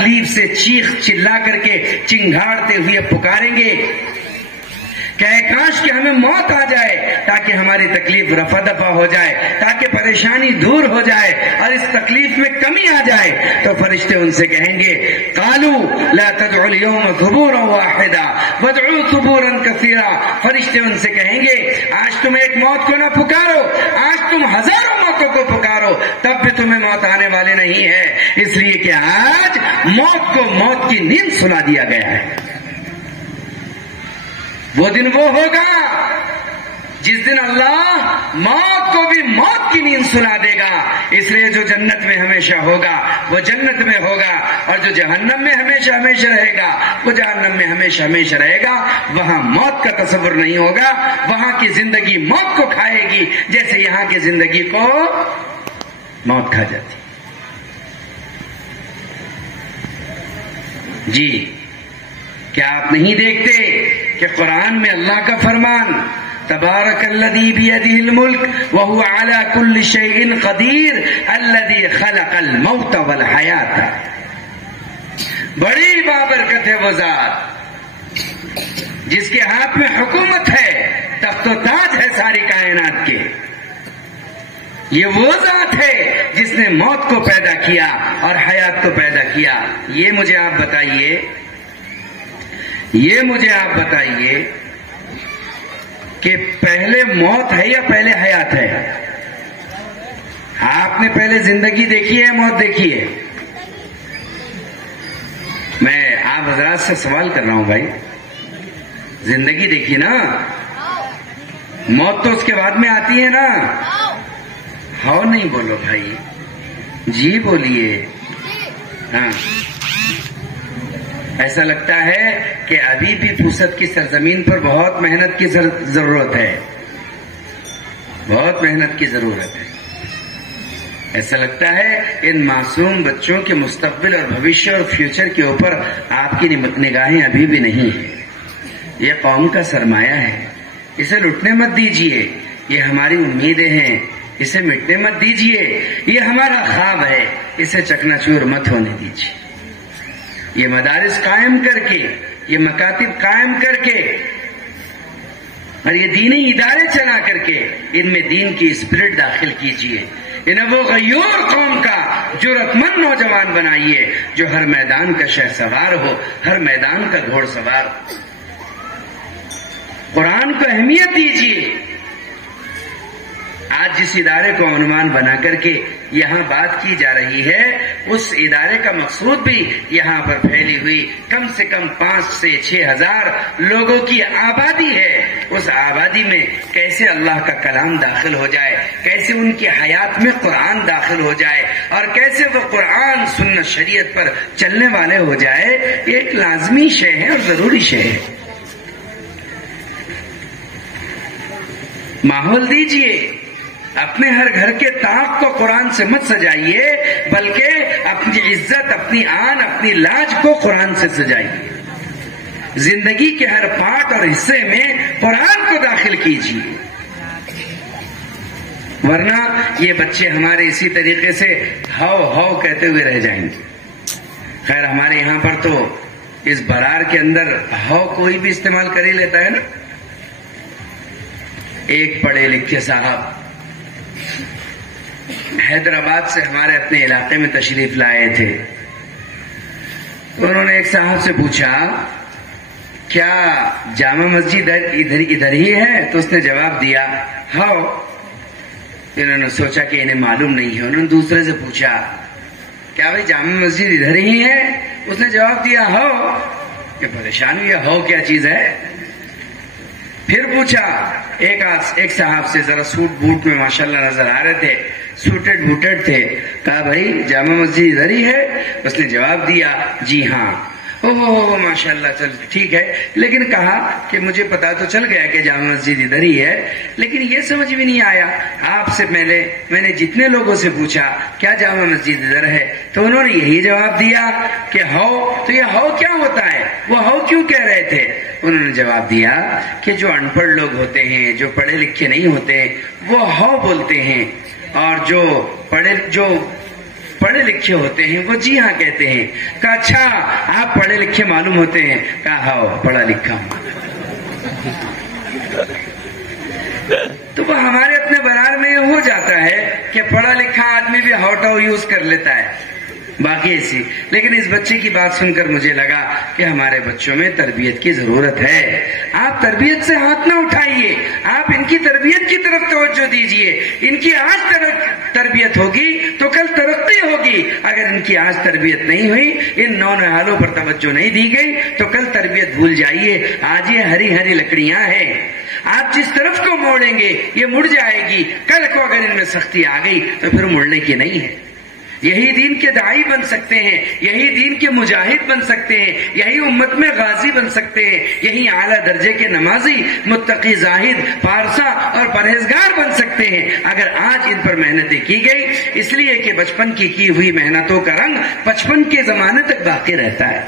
تکلیف سے چیخ چلا کر کے چنگھاڑتے ہوئے پکاریں گے کہ اے کاش کہ ہمیں موت آ جائے تاکہ ہماری تکلیف رفع دفع ہو جائے، تاکہ پریشانی دور ہو جائے اور اس تکلیف میں کمی آ جائے۔ تو فرشتے ان سے کہیں گے قالوا لا تدعوا اليوم ثبورا واحدا وادعوا ثبورا كثيرا، فرشتے ان سے کہیں گے آج تم ایک موت کو نہ پکارو، آج تم ہزاروں موتوں کو پکارو، تب بھی تمہیں موت آنے والی نہیں ہے، اس لیے کہ آج موت کو موت کی نیند سلا دیا گیا ہے۔ وہ دن وہ ہوگا جس دن اللہ موت کو بھی موت کی نیند سنا دے گا، اس لیے جو جنت میں ہمیشہ ہوگا وہ جنت میں ہوگا، اور جو جہنم میں ہمیشہ ہمیشہ رہے گا وہ جہنم میں ہمیشہ ہمیشہ رہے گا۔ وہاں موت کا تصور نہیں ہوگا، وہاں کی زندگی موت کو کھائے گی جیسے یہاں کی زندگی کو موت کھا جاتی۔ جی کیا آپ نہیں دیکھتے کہ قرآن میں اللہ کا فرمان تبارک الذی بیدہ الملک وہو علی کل شیء قدیر الذی خلق الموت والحیات، بڑی بابرکت ہے وہ ذات جس کے ہاتھ میں حکومت ہے، تخت و تاج ہے ساری کائنات کے۔ یہ وہ ذات ہے جس نے موت کو پیدا کیا اور حیات کو پیدا کیا۔ یہ مجھے آپ بتائیے کہ پہلے موت ہے یا پہلے حیات ہے؟ آپ نے پہلے زندگی دیکھی ہے موت دیکھی ہے؟ میں آپ حضرات سے سوال کر رہا ہوں بھائی، زندگی دیکھی نا، موت تو اس کے بعد میں آتی ہے نا؟ ہاں نہیں بولو بھائی، جی بولیے۔ ہاں ایسا لگتا ہے کہ ابھی بھی پھوست کی سرزمین پر بہت محنت کی ضرورت ہے، بہت محنت کی ضرورت ہے۔ ایسا لگتا ہے ان معصوم بچوں کے مستقبل اور بھوشیہ اور فیوچر کے اوپر آپ کی نگاہیں ابھی بھی نہیں ہیں۔ یہ قوم کا سرمایہ ہے، اسے لٹنے مت دیجیے، یہ ہماری امیدیں ہیں، اسے مٹنے مت دیجیے، یہ ہمارا خواب ہے، اسے چکنا چور مت ہونے دیجیے۔ یہ مدارس قائم کر کے، یہ مکاتب قائم کر کے اور یہ دینی ادارے چلا کر کے ان میں دین کی اسپرٹ داخل کیجیے، انہیں وہ غیور قوم کا جرأت مند نوجوان بنائیے جو ہر میدان کا شہ سوار ہو، ہر میدان کا گھوڑ سوار ہو۔ قرآن کو اہمیت دیجیے۔ آج جس ادارے کو عنوان بنا کر کے یہاں بات کی جا رہی ہے، اس ادارے کا مقصود بھی یہاں پر پھیلی ہوئی کم سے کم 5 سے 6 ہزار لوگوں کی آبادی ہے۔ اس آبادی میں کیسے اللہ کا کلام داخل ہو جائے، کیسے ان کی حیات میں قرآن داخل ہو جائے اور کیسے وہ قرآن سنت شریعت پر چلنے والے ہو جائے، یہ ایک لازمی شے ہے اور ضروری شے ہے۔ ماحول دیجیے، اپنے ہر گھر کے طاق کو قرآن سے مت سجائیے، بلکہ اپنی عزت، اپنی آن، اپنی لاج کو قرآن سے سجائیے۔ زندگی کے ہر پارٹ اور حصے میں قرآن کو داخل کیجیے، ورنہ یہ بچے ہمارے اسی طریقے سے ہاؤ ہاؤ کہتے ہوئے رہ جائیں گے۔ خیر ہمارے یہاں پر تو اس برار کے اندر ہاؤ کوئی بھی استعمال کر ہی لیتا ہے نا۔ ایک پڑھے لکھے صاحب حیدرآباد سے ہمارے اپنے علاقے میں تشریف لائے تھے، تو انہوں نے ایک صاحب سے پوچھا کیا جامع مسجد ادھر ہی ہے؟ تو اس نے جواب دیا ہاؤ۔ انہوں نے سوچا کہ انہیں معلوم نہیں ہے، انہوں نے دوسرے سے پوچھا کیا بھائی جامع مسجد ادھر ہی ہے؟ اس نے جواب دیا ہاؤ۔ کہ پریشان ہوئی ہاؤ کیا چیز ہے؟ پھر پوچھا ایک صاحب سے، ذرا سوٹ بوٹ میں ماشاءاللہ نظر آ رہے تھے، سوٹڈ بوٹڈ تھے، کہا بھائی جامع مسجد ادھر ہی ہے؟ اس نے جواب دیا جی ہاں۔ اوہ ماشاءاللہ، چل ٹھیک ہے، لیکن کہا کہ مجھے پتا تو چل گیا کہ جامع مسجد ادھر ہی ہے، لیکن یہ سمجھ بھی نہیں آیا۔ آپ سے میں نے جتنے لوگوں سے پوچھا کیا جامع مسجد ادھر ہے، تو انہوں نے یہی جواب دیا کہ ہاؤ۔ تو یہ ہاؤ کیا ہوتا ہے؟ وہ ہاؤ کیوں کہہ رہے تھے؟ انہوں نے جواب دیا کہ جو ان پڑھ لوگ ہوتے ہیں، جو پڑھے لکھے نہیں ہوتے، وہ ہاؤ بولتے ہیں، اور جو پڑھے لکھے ہوتے ہیں؟ وہ جی ہاں کہتے ہیں۔ کہا اچھا آپ پڑھے لکھے معلوم ہوتے ہیں؟ کہا ہاں پڑھا لکھا ہوں۔ تو وہ ہمارے اپنے برار میں یہ ہو جاتا ہے کہ پڑھا لکھا آدمی بھی ہاؤ ٹاؤ یوز کر لیتا ہے باقی ایسی۔ لیکن اس بچے کی بات سن کر مجھے لگا کہ ہمارے بچوں میں تربیت کی ضرورت ہے۔ آپ تربیت سے ہاتھ نہ اٹھائیے، آپ ان کی تربیت کی طرف توجہ دیجئے۔ ان کی آج تربیت ہوگی تو کل ترقی ہوگی۔ اگر ان کی آج تربیت نہیں ہوئی، ان نونہالوں پر توجہ نہیں دی گئی تو کل تربیت بھول جائیے۔ آج یہ ہری ہری لکڑیاں ہیں، آپ جس طرف کو موڑیں گے یہ مڑ جائے گی۔ کل کو اگر ان میں سختی آ گئی تو پھر مڑنے کی نہیں ہے۔ یہی دین کے داعی بن سکتے ہیں، یہی دین کے مجاہد بن سکتے ہیں، یہی امت میں غازی بن سکتے ہیں، یہی اعلیٰ درجے کے نمازی، متقی، زاہد، پارسا اور پرہیزگار بن سکتے ہیں اگر آج ان پر محنتیں کی گئی۔ اس لیے کہ بچپن کی ہوئی محنتوں کا رنگ 55 کے زمانے تک باقی رہتا ہے۔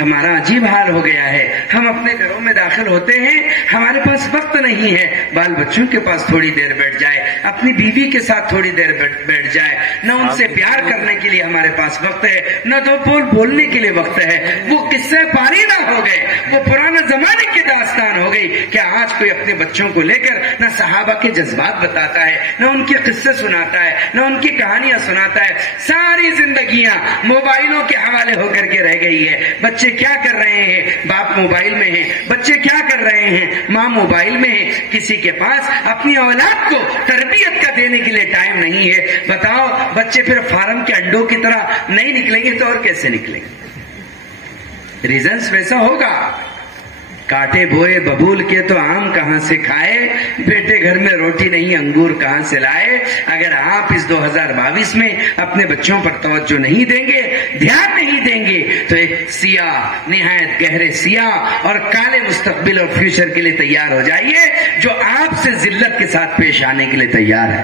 ہمارا عجیب حال ہو گیا ہے، ہم اپنے گھروں میں داخل ہوتے ہیں، ہمارے پاس وقت نہیں ہے بال بچوں کے پاس تھوڑی دیر بیٹھ جائے، اپنی بیوی کے ساتھ تھوڑی دیر بیٹھ جائے، نہ ان سے پیار کرنے کے لیے ہمارے پاس وقت ہے، نہ دو بول بولنے کے لیے وقت ہے۔ وہ قصے پاریدہ ہو گئے، وہ پرانے زمانے کی داستان ہو گئی کہ آج کوئی اپنے بچوں کو لے کر نہ صحابہ کے جذبات بتاتا ہے، نہ ان کے قصے سناتا ہے، نہ ان کی کہانیاں سناتا ہے۔ ساری زندگیاں موبائلوں کے حوالے ہو کر کے رہ گئی ہے۔ بچے کیا کر رہے ہیں؟ باپ موبائل میں ہیں، بچے کیا کر رہے ہیں؟ ماں موبائل میں ہے۔ کسی کے پاس اپنی اولاد کو تربیت کا دینے کے لیے ٹائم نہیں ہے۔ بتاؤ بچے پھر فارم کے انڈوں کی طرح نہیں نکلیں گے تو اور کیسے نکلیں گے؟ ریزنس ویسا ہوگا، کاٹے بوئے ببول کے تو آم کہاں سے کھائے، بیٹے گھر میں روٹی نہیں انگور کہاں سے لائے۔ اگر آپ اس 2022 میں اپنے بچوں پر توجہ نہیں دیں گے، دھیان نہیں دیں گے تو ایک سیاہ، نہایت گہرے سیاہ اور کالے مستقبل اور فیوچر کے لیے تیار ہو جائیے جو آپ سے ذلت کے ساتھ پیش آنے کے لیے تیار ہے۔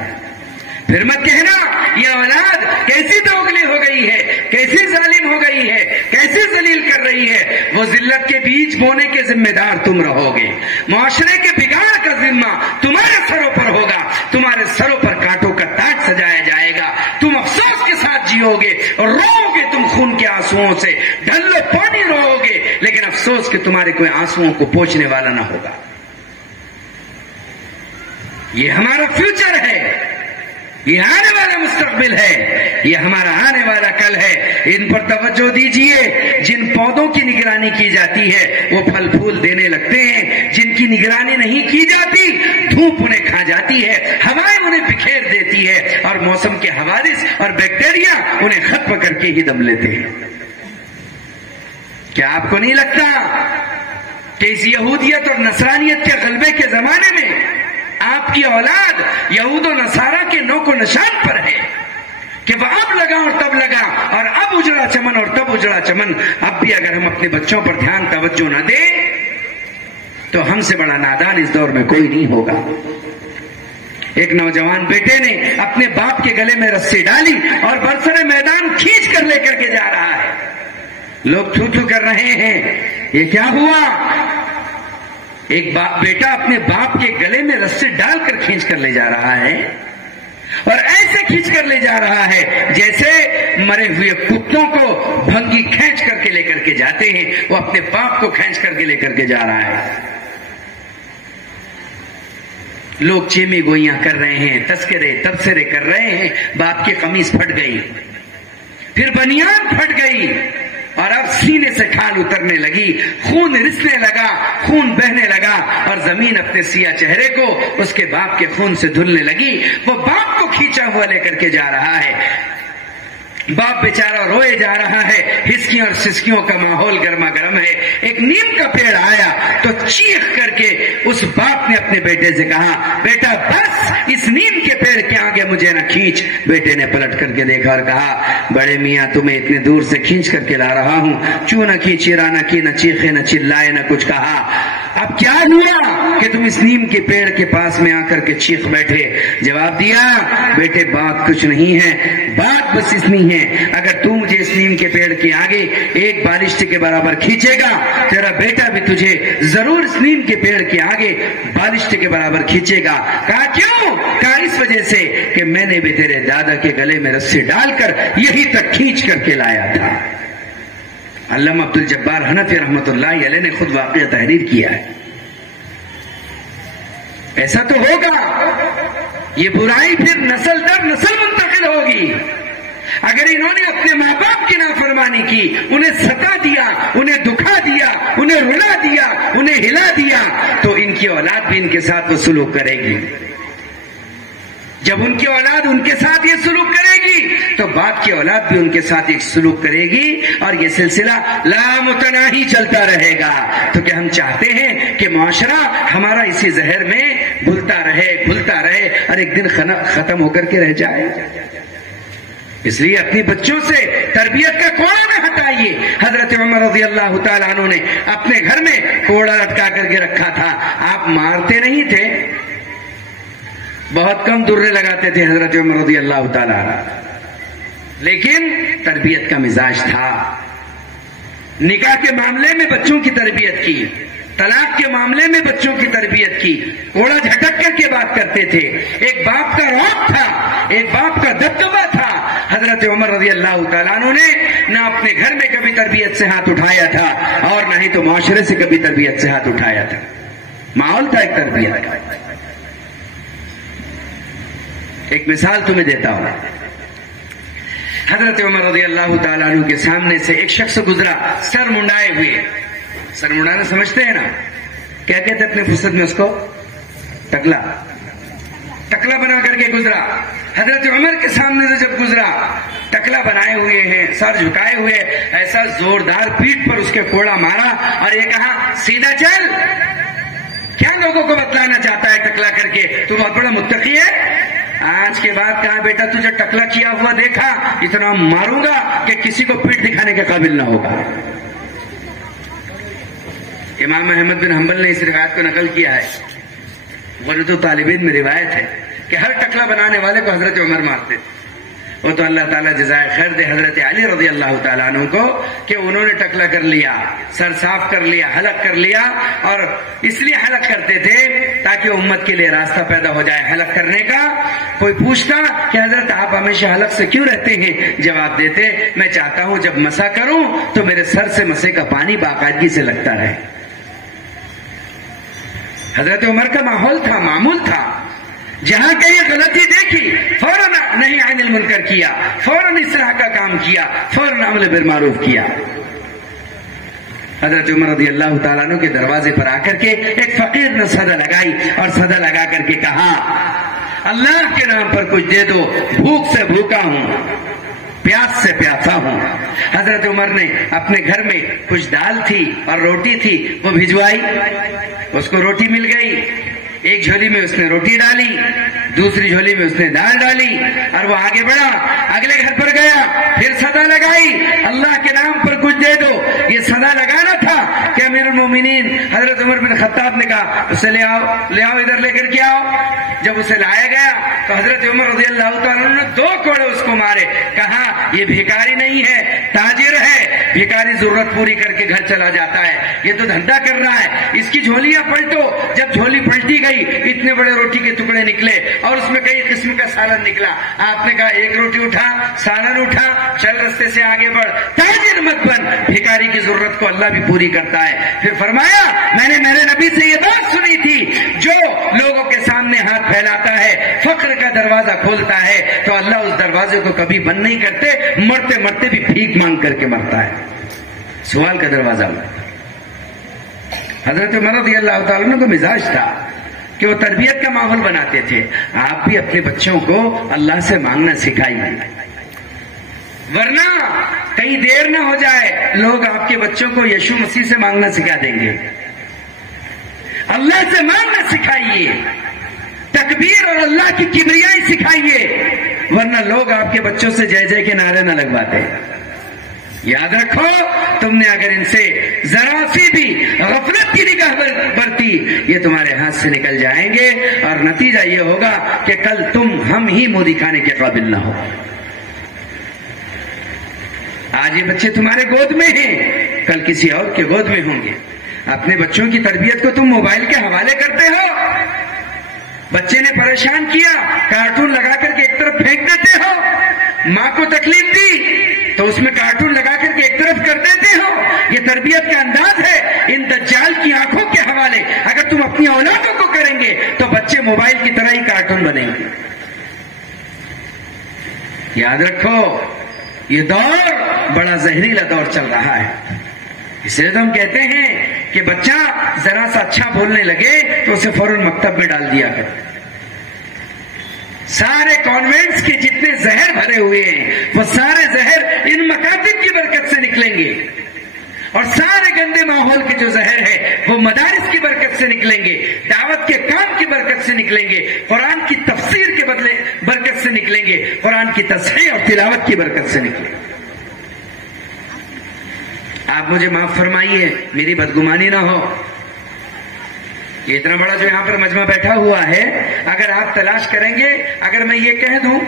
پھر مت کہنا یہ اولاد کیسی دوگلی ہو گئی ہے، کیسی ظالم ہو گئی ہے، کیسی ذلیل کر رہی ہے۔ وہ ذلت کے بیج بونے کے ذمہ دار تم رہو گے، معاشرے کے بگاڑ کا ذمہ تمہارے سروں پر ہوگا، تمہارے سروں پر کانٹوں کا تاج سجایا جائے گا، تم افسوس کے ساتھ جیو گے اور رو گے، تم خون کے آنسوؤں سے ڈھلو پانی رو گے، لیکن افسوس کہ تمہارے کوئی آنسوؤں کو پوچھنے والا نہ ہوگا۔ یہ ہمارا فیوچر ہے، یہ آنے والا مستقبل ہے، یہ ہمارا آنے والا کل ہے۔ ان پر توجہ دیجئے۔ جن پودوں کی نگرانی کی جاتی ہے وہ پھل پھول دینے لگتے ہیں، جن کی نگرانی نہیں کی جاتی دھوپ انہیں کھا جاتی ہے، ہوائیں انہیں بکھیر دیتی ہے اور موسم کے حوادث اور بیکٹیریا انہیں ختم کر کے ہی دم لیتے ہیں۔ کیا آپ کو نہیں لگتا کہ اس یہودیت اور نصرانیت کے غلبے کے زمانے میں آپ کی اولاد یہود و نصارہ کے نوک و نشان پر ہے کہ وہ اب لگا اور تب لگا اور اب اجڑا چمن اور تب اجڑا چمن؟ اب بھی اگر ہم اپنے بچوں پر دھیان توجہ نہ دیں تو ہم سے بڑا نادان اس دور میں کوئی نہیں ہوگا۔ ایک نوجوان بیٹے نے اپنے باپ کے گلے میں رسی ڈالی اور برسر میدان کھینچ کر لے کر کے جا رہا ہے۔ لوگ تھو تھو کر رہے ہیں، یہ کیا ہوا؟ ایک بیٹا اپنے باپ کے گلے میں رسی ڈال کر کھینچ کر لے جا رہا ہے، اور ایسے کھینچ کر لے جا رہا ہے جیسے مرے ہوئے کتوں کو بھنگی کھینچ کر کے لے کر کے جاتے ہیں، وہ اپنے باپ کو کھینچ کر کے لے کر کے جا رہا ہے۔ لوگ چیمی گوئیاں کر رہے ہیں، تذکرے تبصرے کر رہے ہیں۔ باپ کی قمیص پھٹ گئی، پھر بنیان پھٹ گئی، اور اب سینے سے کھال اترنے لگی، خون رسنے لگا، خون بہنے لگا، اور زمین اپنے سیاہ چہرے کو اس کے باپ کے خون سے دھلنے لگی۔ وہ باپ کو کھینچا ہوا لے کر کے جا رہا ہے، باپ بیچارہ روئے جا رہا ہے، ہسکیوں اور سسکیوں کا ماحول گرما گرم ہے۔ ایک نیم کا پیڑ آیا تو چیخ کر کے اس باپ نے اپنے بیٹے سے کہا، بیٹا بس اس نیم کے پیڑ کے آگے مجھے نہ کھینچ۔ بیٹے نے پلٹ کر کے دیکھا اور کہا، بڑے میاں تمہیں اتنے دور سے کھینچ کر کے لا رہا ہوں، چوں نہ کی، چیرا نہ کی، نہ چیخے نہ چلائے نہ کچھ کہا۔ اب کیا ہوا کہ تم اس نیم کے پیڑ کے پاس میں آ کر کے چیخ بیٹھے؟ جواب دیا بیٹے بات کچھ نہیں ہے، بات بس اتنی ہے، اگر تو مجھے اس نیم کے پیڑ کے آگے ایک بالشت کے برابر کھینچے گا تیرا بیٹا بھی تجھے ضرور اس نیم کے پیڑ کے آگے بالشت کے برابر کھینچے گا۔ کہا کیوں؟ کہا اس وجہ سے کہ میں نے بھی تیرے دادا کے گلے میں رسی ڈال کر یہی تک کھینچ کر کے لایا تھا۔ علامہ عبد الجبار حنفی رحمۃ اللہ علیہ نے خود واقعہ تحریر کیا ہے۔ ایسا تو ہوگا، یہ برائی پھر نسل در نسل منتقل ہوگی۔ اگر انہوں نے اپنے ماں باپ کی نافرمانی کی، انہیں ستا دیا، انہیں دکھا دیا، انہیں رلا دیا، انہیں ہلا دیا، تو ان کی اولاد بھی ان کے ساتھ وہ سلوک کرے گی۔ جب ان کی اولاد ان کے ساتھ یہ سلوک کرے گی تو باپ کی اولاد بھی ان کے ساتھ ایک سلوک کرے گی، اور یہ سلسلہ لامتناہی چلتا رہے گا۔ تو کیا ہم چاہتے ہیں کہ معاشرہ ہمارا اسی زہر میں گھلتا رہے اور ایک دن ختم ہو کر کے رہ جائے؟ اس لیے اپنی بچوں سے تربیت کا کوڑا نہ ہٹائیے۔ حضرت عمر رضی اللہ تعالیٰ عنہ نے اپنے گھر میں کوڑا لٹکا کر کے رکھا تھا۔ آپ مارتے نہیں تھے، بہت کم درے لگاتے تھے حضرت عمر رضی اللہ تعالیٰ عنہ، لیکن تربیت کا مزاج تھا۔ نکاح کے معاملے میں بچوں کی تربیت کی، طلاق کے معاملے میں بچوں کی تربیت کی، کوڑا جھٹک کر کے بات کرتے تھے۔ ایک باپ کا رعب تھا، ایک باپ کا دبدبہ تھا۔ حضرت عمر رضی اللہ تعالیٰ عنہ نے نہ اپنے گھر میں کبھی تربیت سے ہاتھ اٹھایا تھا اور نہ ہی تو معاشرے سے کبھی تربیت سے ہاتھ اٹھایا تھا۔ ماحول تھا ایک تربیت کا۔ ایک مثال تمہیں دیتا ہوں۔ حضرت عمر رضی اللہ تعالیٰ عنہ کے سامنے سے ایک شخص گزرا سر منڈائے ہوئے۔ سر منڈانا سمجھتے ہیں نا؟ کیا کہتے اپنے فرصت میں اس کو؟ ٹکلا بنا کر کے گزرا۔ حضرت عمر کے سامنے سے جب گزرا، ٹکلا بنائے ہوئے ہیں، سر جھکائے ہوئے، ایسا زوردار پیٹھ پر اس کے کوڑا مارا اور یہ کہا سیدھا چل۔ کیا لوگوں کو بتلانا چاہتا ہے ٹکلا کر کے؟ تو بہت بڑا متقی ہے۔ آج کے بعد کہا بیٹا تجھے ٹکلا کیا ہوا دیکھا، اتنا ماروں گا کہ کسی کو پیٹھ دکھانے کے قابل نہ ہوگا۔ امام احمد بن حنبل نے اس روایت کو نقل کیا ہے، غلط و طالبین میں روایت ہے کہ ہر ٹکلا بنانے والے کو حضرت عمر مارتے تھے۔ وہ تو اللہ تعالیٰ جزائے خیر دے حضرت علی رضی اللہ تعالیٰ عنہ کو کہ انہوں نے ٹکلا کر لیا، سر صاف کر لیا، حلق کر لیا، اور اس لیے حلق کرتے تھے تاکہ امت کے لیے راستہ پیدا ہو جائے حلق کرنے کا۔ کوئی پوچھتا کہ حضرت آپ ہمیشہ حلق سے کیوں رہتے ہیں؟ جواب دیتے میں چاہتا ہوں جب مسا کروں تو میرے سر سے مسے کا پانی باقاعدگی سے لگتا رہے۔ حضرت عمر کا ماحول تھا، معمول تھا، جہاں کہیں غلطی دیکھی فوراً نہیں عن المنکر کیا، فوراً اصلاح کا کام کیا، فوراً امر بالمعروف کیا۔ حضرت عمر رضی اللہ تعالیٰ عنہ کے دروازے پر آ کر کے ایک فقیر نے صدا لگائی اور صدا لگا کر کے کہا اللہ کے نام پر کچھ دے دو، بھوک سے بھوکا ہوں، پیاس سے پیاسا ہوں۔ حضرت عمر نے اپنے گھر میں کچھ دال تھی اور روٹی تھی، وہ بھجوائی، اس کو روٹی مل گئی۔ ایک جھولی میں اس نے روٹی ڈالی، دوسری جھولی میں اس نے دال ڈالی، اور وہ آگے بڑھا، اگلے گھر پر گیا، پھر صدا لگائی اللہ کے نام پر کچھ دے دو۔ یہ صدا لگانا تھا کہ امیر المومنین حضرت عمر بن خطاب نے کہا اسے لے آؤ ادھر لے کر کے آؤ۔ جب اسے لایا گیا تو حضرت عمر رضی اللہ تعالیٰ نے 2 کوڑے اس کو مارے، کہا یہ بھیکاری نہیں ہے، تاجر ہے، بھیکاری ضرورت پوری کر کے گھر چلا جاتا ہے، یہ تو دھندا کر رہا ہے، اس کی جھولیاں پلٹو۔ جب جھولی پلٹی گئی اتنے بڑے روٹی کے ٹکڑے نکلے اور اس میں کئی قسم کا سالن نکلا۔ آپ نے کہا ایک روٹی اٹھا، سالن اٹھا، چل رستے سے آگے بڑھ، تاجر مت بن، بھیکاری کی ضرورت کو اللہ بھی پوری کرتا ہے۔ پھر فرمایا میں نے میرے نبی سے یہ بات سنی تھی، جو لوگوں کے سامنے ہاتھ پھیلاتا ہے، فقر کا دروازہ کھولتا ہے تو اللہ اس دروازے کو کبھی بند نہیں کرتے، مرتے مرتے بھی بھیک مانگ کر کے مرتا ہے۔ سوال کا دروازہ حضرت عمر رضی اللہ تعالیٰ عنہ کو مزاج تھا کہ وہ تربیت کا ماحول بناتے تھے۔ آپ بھی اپنے بچوں کو اللہ سے مانگنا سکھائیے، ورنہ کہیں دیر نہ ہو جائے لوگ آپ کے بچوں کو یشوع مسیح سے مانگنا سکھا دیں گے۔ اللہ سے مانگنا سکھائیے، تکبیر اور اللہ کی کبریائی سکھائیے، ورنہ لوگ آپ کے بچوں سے جے جے کے نعرے نہ لگواتے۔ یاد رکھو تم نے اگر ان سے ذرا سی بھی غفلت کی نگاہ برتی یہ تمہارے ہاتھ سے نکل جائیں گے اور نتیجہ یہ ہوگا کہ کل تم ہم ہی منہ دکھانے کے قابل نہ ہو. آج یہ بچے تمہارے گود میں ہیں، کل کسی اور کے گود میں ہوں گے. اپنے بچوں کی تربیت کو تم موبائل کے حوالے کرتے ہو. بچے نے پریشان کیا، کارٹون لگا کر کے ایک طرف پھینک دیتے ہو. ماں کو تکلیف دی تو اس میں کارٹون لگا کر کے ایک طرف کر دیتے ہو. یہ تربیت کا انداز ہے. ان دجال کی آنکھوں کے حوالے اگر تم اپنی اولادوں کو کریں گے تو بچے موبائل کی طرح ہی کارٹون بنیں گے. یاد رکھو یہ دور بڑا زہریلا دور چل رہا ہے. اس لیے تو ہم کہتے ہیں کہ بچہ ذرا سا اچھا بولنے لگے تو اسے فوراً مکتب میں ڈال دیا کر. سارے کانوینٹس کے جتنے زہر بھرے ہوئے ہیں وہ سارے زہر ان مکاتب کی برکت سے نکلیں گے، اور سارے گندے ماحول کے جو زہر ہے وہ مدارس کی برکت سے نکلیں گے، دعوت کے کام کی برکت سے نکلیں گے، قرآن کی تفسیر کے بدلے برکت سے نکلیں گے، قرآن کی تصحیح اور تلاوت کی برکت سے نکلیں گے. آپ مجھے معاف فرمائیے، میری بدگمانی نہ ہو. یہ اتنا بڑا جو یہاں پر مجمع بیٹھا ہوا ہے، اگر آپ تلاش کریں گے، اگر میں یہ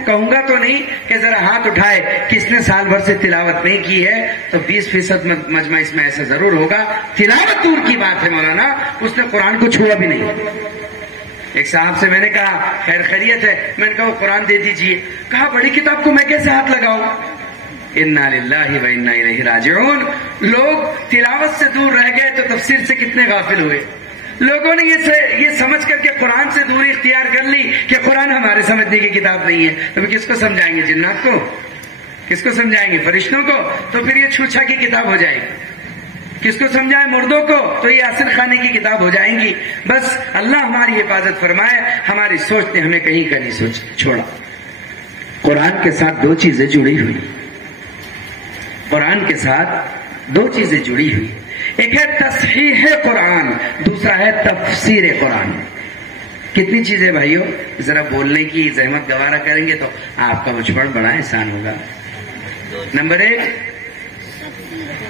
کہوں گا تو نہیں کہ ذرا ہاتھ اٹھائے کس نے سال بھر سے تلاوت نہیں کی ہے، تو 20% مجمع اس میں ایسا ضرور ہوگا. تلاوت دور کی بات ہے مولانا، اس نے قرآن کو چھوا بھی نہیں. ایک صاحب سے میں نے کہا خیر خیریت ہے، میں نے کہا وہ قرآن دے دیجئے. کہا بڑی کتاب کو میں کیسے ہاتھ لگاؤں؟ انا للہ و انا الیہ راجعون. لوگ تلاوت سے دور رہ گئے تو تفسیر سے کتنے غافل ہوئے. لوگوں نے یہ سمجھ کر کے قرآن سے دوری اختیار کر لی کہ قرآن ہمارے سمجھنے کی کتاب نہیں ہے. تو کس کو سمجھائیں گے؟ جنات کو؟ کس کو سمجھائیں گے؟ فرشتوں کو؟ تو پھر یہ چھوچھا کی کتاب ہو جائے گی. کس کو سمجھائیں؟ مردوں کو؟ تو یہ اصل خانے کی کتاب ہو جائیں گی. بس اللہ ہماری حفاظت فرمائے. ہماری سوچ نے ہمیں کہیں کا نہیں چھوڑا. قرآن کے ساتھ دو چیزیں جڑی ہوئی. قرآن کے ساتھ دو چیزیں جڑی ہوئی. ایک ہے تصحیح قرآن، دوسرا ہے تفسیر قرآن. کتنی چیزیں بھائیو، ذرا بولنے کی زحمت گوارا کریں گے تو آپ کا مجھ پر بڑا احسان ہوگا. نمبر 1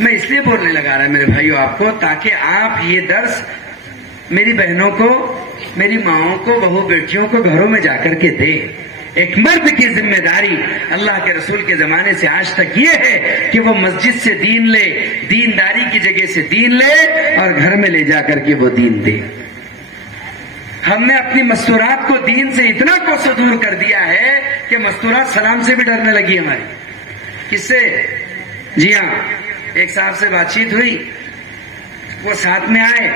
میں اس لیے بولنے لگا رہا میرے بھائیو آپ کو، تاکہ آپ یہ درس میری بہنوں کو، میری ماؤں کو، بہو بیٹیوں کو گھروں میں جا کر کے دیں. ایک مرد کی ذمہ داری اللہ کے رسول کے زمانے سے آج تک یہ ہے کہ وہ مسجد سے دین لے، دینداری کی جگہ سے دین لے اور گھر میں لے جا کر کے وہ دین دے. ہم نے اپنی مستورات کو دین سے اتنا کوسوں دور کر دیا ہے کہ مستورات سلام سے بھی ڈرنے لگی ہماری. کس سے؟ جی ہاں، ایک صاحب سے بات چیت ہوئی، وہ ساتھ میں آئے،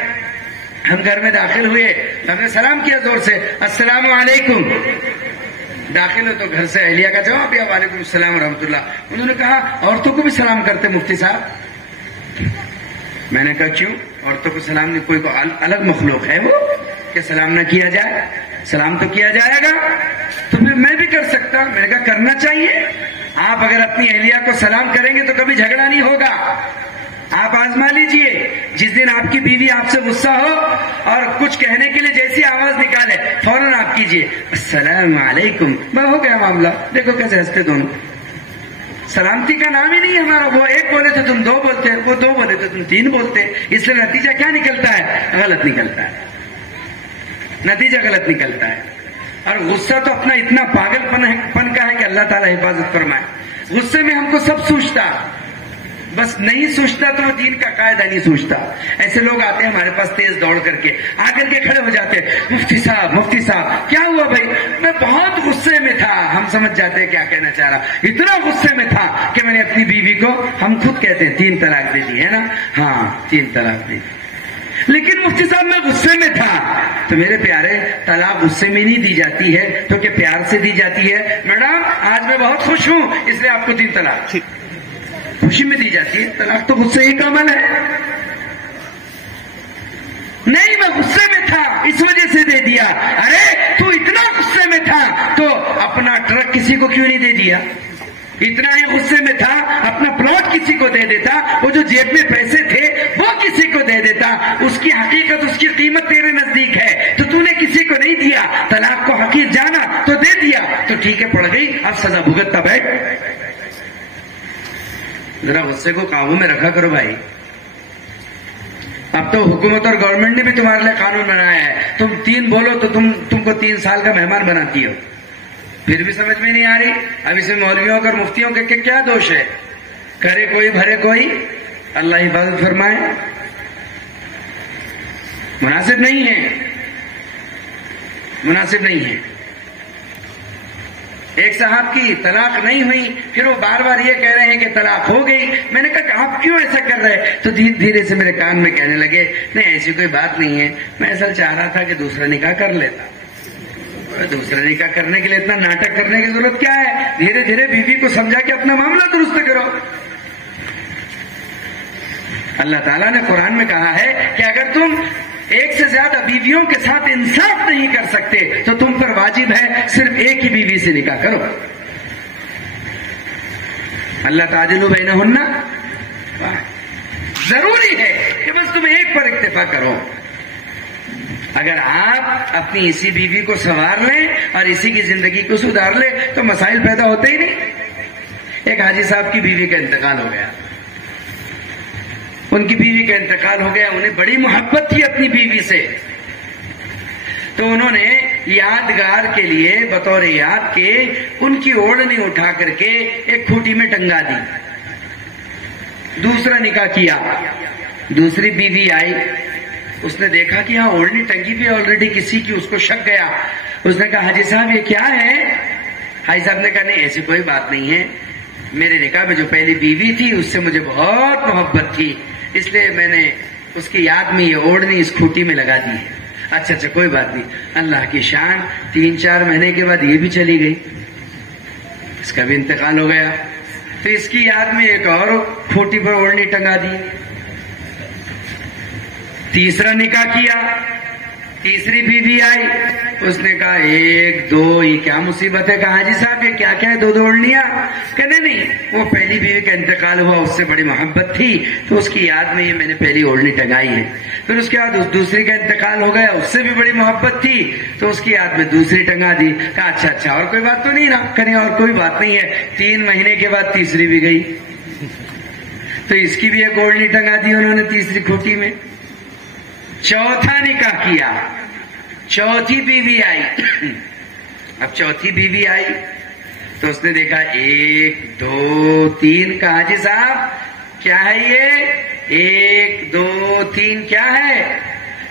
ہم گھر میں داخل ہوئے، ہم نے سلام کیا زور سے، السلام علیکم. داخل ہو تو گھر سے اہلیہ کا جواب دیا، وعلیکم السلام ورحمۃ اللہ. انہوں نے کہا عورتوں کو بھی سلام کرتے مفتی صاحب؟ میں نے کہا کیوں؟ عورتوں کو سلام نہیں، کوئی الگ مخلوق ہے وہ کہ سلام نہ کیا جائے؟ سلام تو کیا جائے گا. تو پھر میں بھی کر سکتا. میں نے کہا کرنا چاہیے. آپ اگر اپنی اہلیہ کو سلام کریں گے تو کبھی جھگڑا نہیں ہوگا. آپ آزما لیجئے، جس دن آپ کی بیوی آپ سے غصہ ہو اور کچھ کہنے کے لیے جیسی آواز نکالے فوراً آپ کیجئے السلام علیکم. ہو گیا معاملہ. دیکھو کیسے ہنستے دونوں. سلامتی کا نام ہی نہیں ہے ہمارا. وہ ایک بولے تو تم 2 بولتے، وہ 2 بولے تو تم 3 بولتے. اس لیے نتیجہ کیا نکلتا ہے؟ غلط نکلتا ہے. نتیجہ غلط نکلتا ہے. اور غصہ تو اپنا اتنا پاگل پن کا ہے کہ اللہ تعالیٰ حفاظت فرمائے. غصے میں ہم کو سب سوچتا، بس نہیں سوچتا تو وہ دین کا قاعدہ نہیں سوچتا. ایسے لوگ آتے ہیں ہمارے پاس تیز دوڑ کر کے، آ کر کے کھڑے ہو جاتے ہیں، مفتی صاحب کیا ہوا بھائی؟ میں بہت غصے میں تھا. ہم سمجھ جاتے ہیں کیا کہنا چاہ رہا. اتنا غصے میں تھا کہ میں نے اپنی بیوی کو، ہم خود کہتے ہیں 3 طلاق دے دی ہے نا. ہاں 3 طلاق دے دی. لیکن مفتی صاحب میں غصے میں تھا. تو میرے پیارے طلاق غصے میں نہیں دی جاتی ہے تو کہ پیار سے دی جاتی ہے. میڈم آج میں بہت خوش ہوں اس لیے آپ کو 3 طلاق خوشی میں دی جاتی ہے. طلاق تو غصے ہی کا عمل ہے. نہیں میں غصے میں تھا اس وجہ سے دے دیا. ارے تو اتنا غصے میں تھا تو اپنا ٹرک کسی کو کیوں نہیں دے دیا؟ اتنا ہی غصے میں تھا اپنا پلاٹ کسی کو دے دیتا. وہ جو جیب میں پیسے تھے وہ کسی کو دے دیتا. اس کی حقیقت، اس کی قیمت تیرے نزدیک ہے تو تو نے کسی کو نہیں دیا. طلاق کو حقیق جانا تو دے دیا تو ٹھیک ہے، پڑ گئی، اب سزا بھگتتا بیٹھ. ذرا غصے کو قابو میں رکھا کرو بھائی. اب تو حکومت اور گورنمنٹ نے بھی تمہارے لیے قانون بنایا ہے, تم 3 بولو تو تم کو 3 سال کا مہمان بناتی ہو, پھر بھی سمجھ میں نہیں آ رہی. اب اس میں مولویوں اور مفتیوں کے کیا دوش ہے؟ کرے کوئی بھرے کوئی, اللہ حفاظت فرمائے. مناسب نہیں ہے, مناسب نہیں ہے. ایک صاحب کی طلاق نہیں ہوئی, پھر وہ بار بار یہ کہہ رہے ہیں کہ طلاق ہو گئی. میں نے کہا کہ آپ کیوں ایسا کر رہے؟ تو دھیرے سے میرے کان میں کہنے لگے, نہیں ایسی کوئی بات نہیں ہے, میں اصل چاہ رہا تھا کہ دوسرا نکاح کر لیتا. دوسرا نکاح کرنے کے لیے اتنا ناٹک کرنے کی ضرورت کیا ہے؟ دھیرے دھیرے بیوی کو سمجھا کہ اپنا معاملہ درست کرو. اللہ تعالیٰ نے قرآن میں کہا ہے کہ اگر تم ایک سے زیادہ بیویوں کے ساتھ انصاف نہیں کر سکتے تو تم پر واجب ہے صرف ایک ہی بیوی سے نکاح کرو. اللہ تعالی بینہن, ضروری ہے کہ بس تم ایک پر اکتفا کرو. اگر آپ اپنی اسی بیوی کو سنوار لیں اور اسی کی زندگی کو سدھار لیں تو مسائل پیدا ہوتے ہی نہیں. ایک حاجی صاحب کی بیوی کا انتقال ہو گیا, ان کی بیوی کا انتقال ہو گیا. انہیں بڑی محبت تھی اپنی بیوی سے, تو انہوں نے یادگار کے لیے بطور یاد کے ان کی اوڑھنی اٹھا کر کے ایک کھوٹی میں ٹنگا دی. دوسرا نکاح کیا, دوسری بیوی آئی, اس نے دیکھا کہ ہاں اوڑھنی ٹنگی بھی آلریڈی کسی کی, اس کو شک گیا. اس نے کہا حاجی صاحب یہ کیا ہے؟ حاجی صاحب نے کہا نہیں ایسی کوئی بات نہیں ہے, میرے نکاح میں جو پہلی بیوی تھی اس سے مجھے بہت محبت تھی, اس لیے میں نے اس کی یاد میں یہ اوڑھنی اس کھوٹی میں لگا دی. اچھا کوئی بات نہیں. اللہ کی شان, 3-4 مہینے کے بعد یہ بھی چلی گئی, اس کا بھی انتقال ہو گیا. تو اس کی یاد میں ایک اور کھوٹی پر اوڑھنی ٹنگا دی. تیسرا نکاح کیا, تیسری بیوی آئی, اس نے کہا 1-2 یہ کیا مصیبت ہے؟ کہا حاجی صاحب یہ کیا ہے 2 اوڑھنیاں؟ کہنے نہیں وہ پہلی بیوی کا انتقال ہوا, اس سے بڑی محبت تھی تو اس کی یاد میں یہ میں نے پہلی اوڑھنی ٹنگائی ہے. پھر اس کے بعد اس دوسری کا انتقال ہو گیا, اس سے بھی بڑی محبت تھی تو اس کی یاد میں دوسری ٹنگا دی. کہا اچھا اور کوئی بات تو نہیں نا؟ کہیں اور کوئی بات نہیں ہے. 3 مہینے کے بعد تیسری بھی گئی, تو اس کی بھی ایک اوڑھنی ٹنگا دی انہوں نے تیسری کھوٹی میں. چوتھا نکاح کیا, چوتھی بیوی آئی. اب چوتھی بیوی آئی تو اس نے دیکھا 1-2-3. کہا حاجی صاحب کیا ہے یہ 1-2-3 کیا ہے؟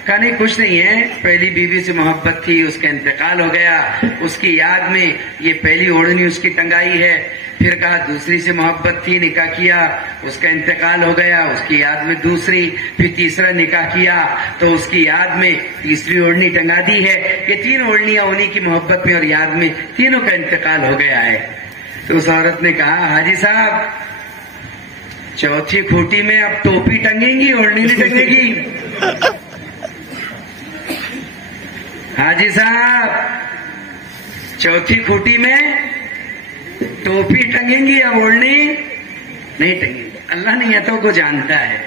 کہا نہیں کچھ نہیں ہے, پہلی بیوی سے محبت تھی, اس کا انتقال ہو گیا, اس کی یاد میں یہ پہلی اوڑھنی اس کی ٹنگائی ہے. پھر کہا دوسری سے محبت تھی, نکاح کیا, اس کا انتقال ہو گیا, اس کی یاد میں دوسری. پھر تیسرا نکاح کیا تو اس کی یاد میں تیسری اوڑھنی ٹنگا دی ہے. یہ 3 اوڑھنیاں انہی کی محبت میں اور یاد میں تینوں کا انتقال ہو گیا ہے. تو اس عورت نے کہا حاجی صاحب چوتھی کھوٹی میں اب ٹوپی ٹنگیں گی, اوڑھنی نہیں ٹنگے گی. حاجی صاحب چوتھی کھوٹی میں ٹوپی ٹنگیں گی, اب اوڑھنی نہیں ٹنگیں گی. اللہ نیتوں کو جانتا ہے.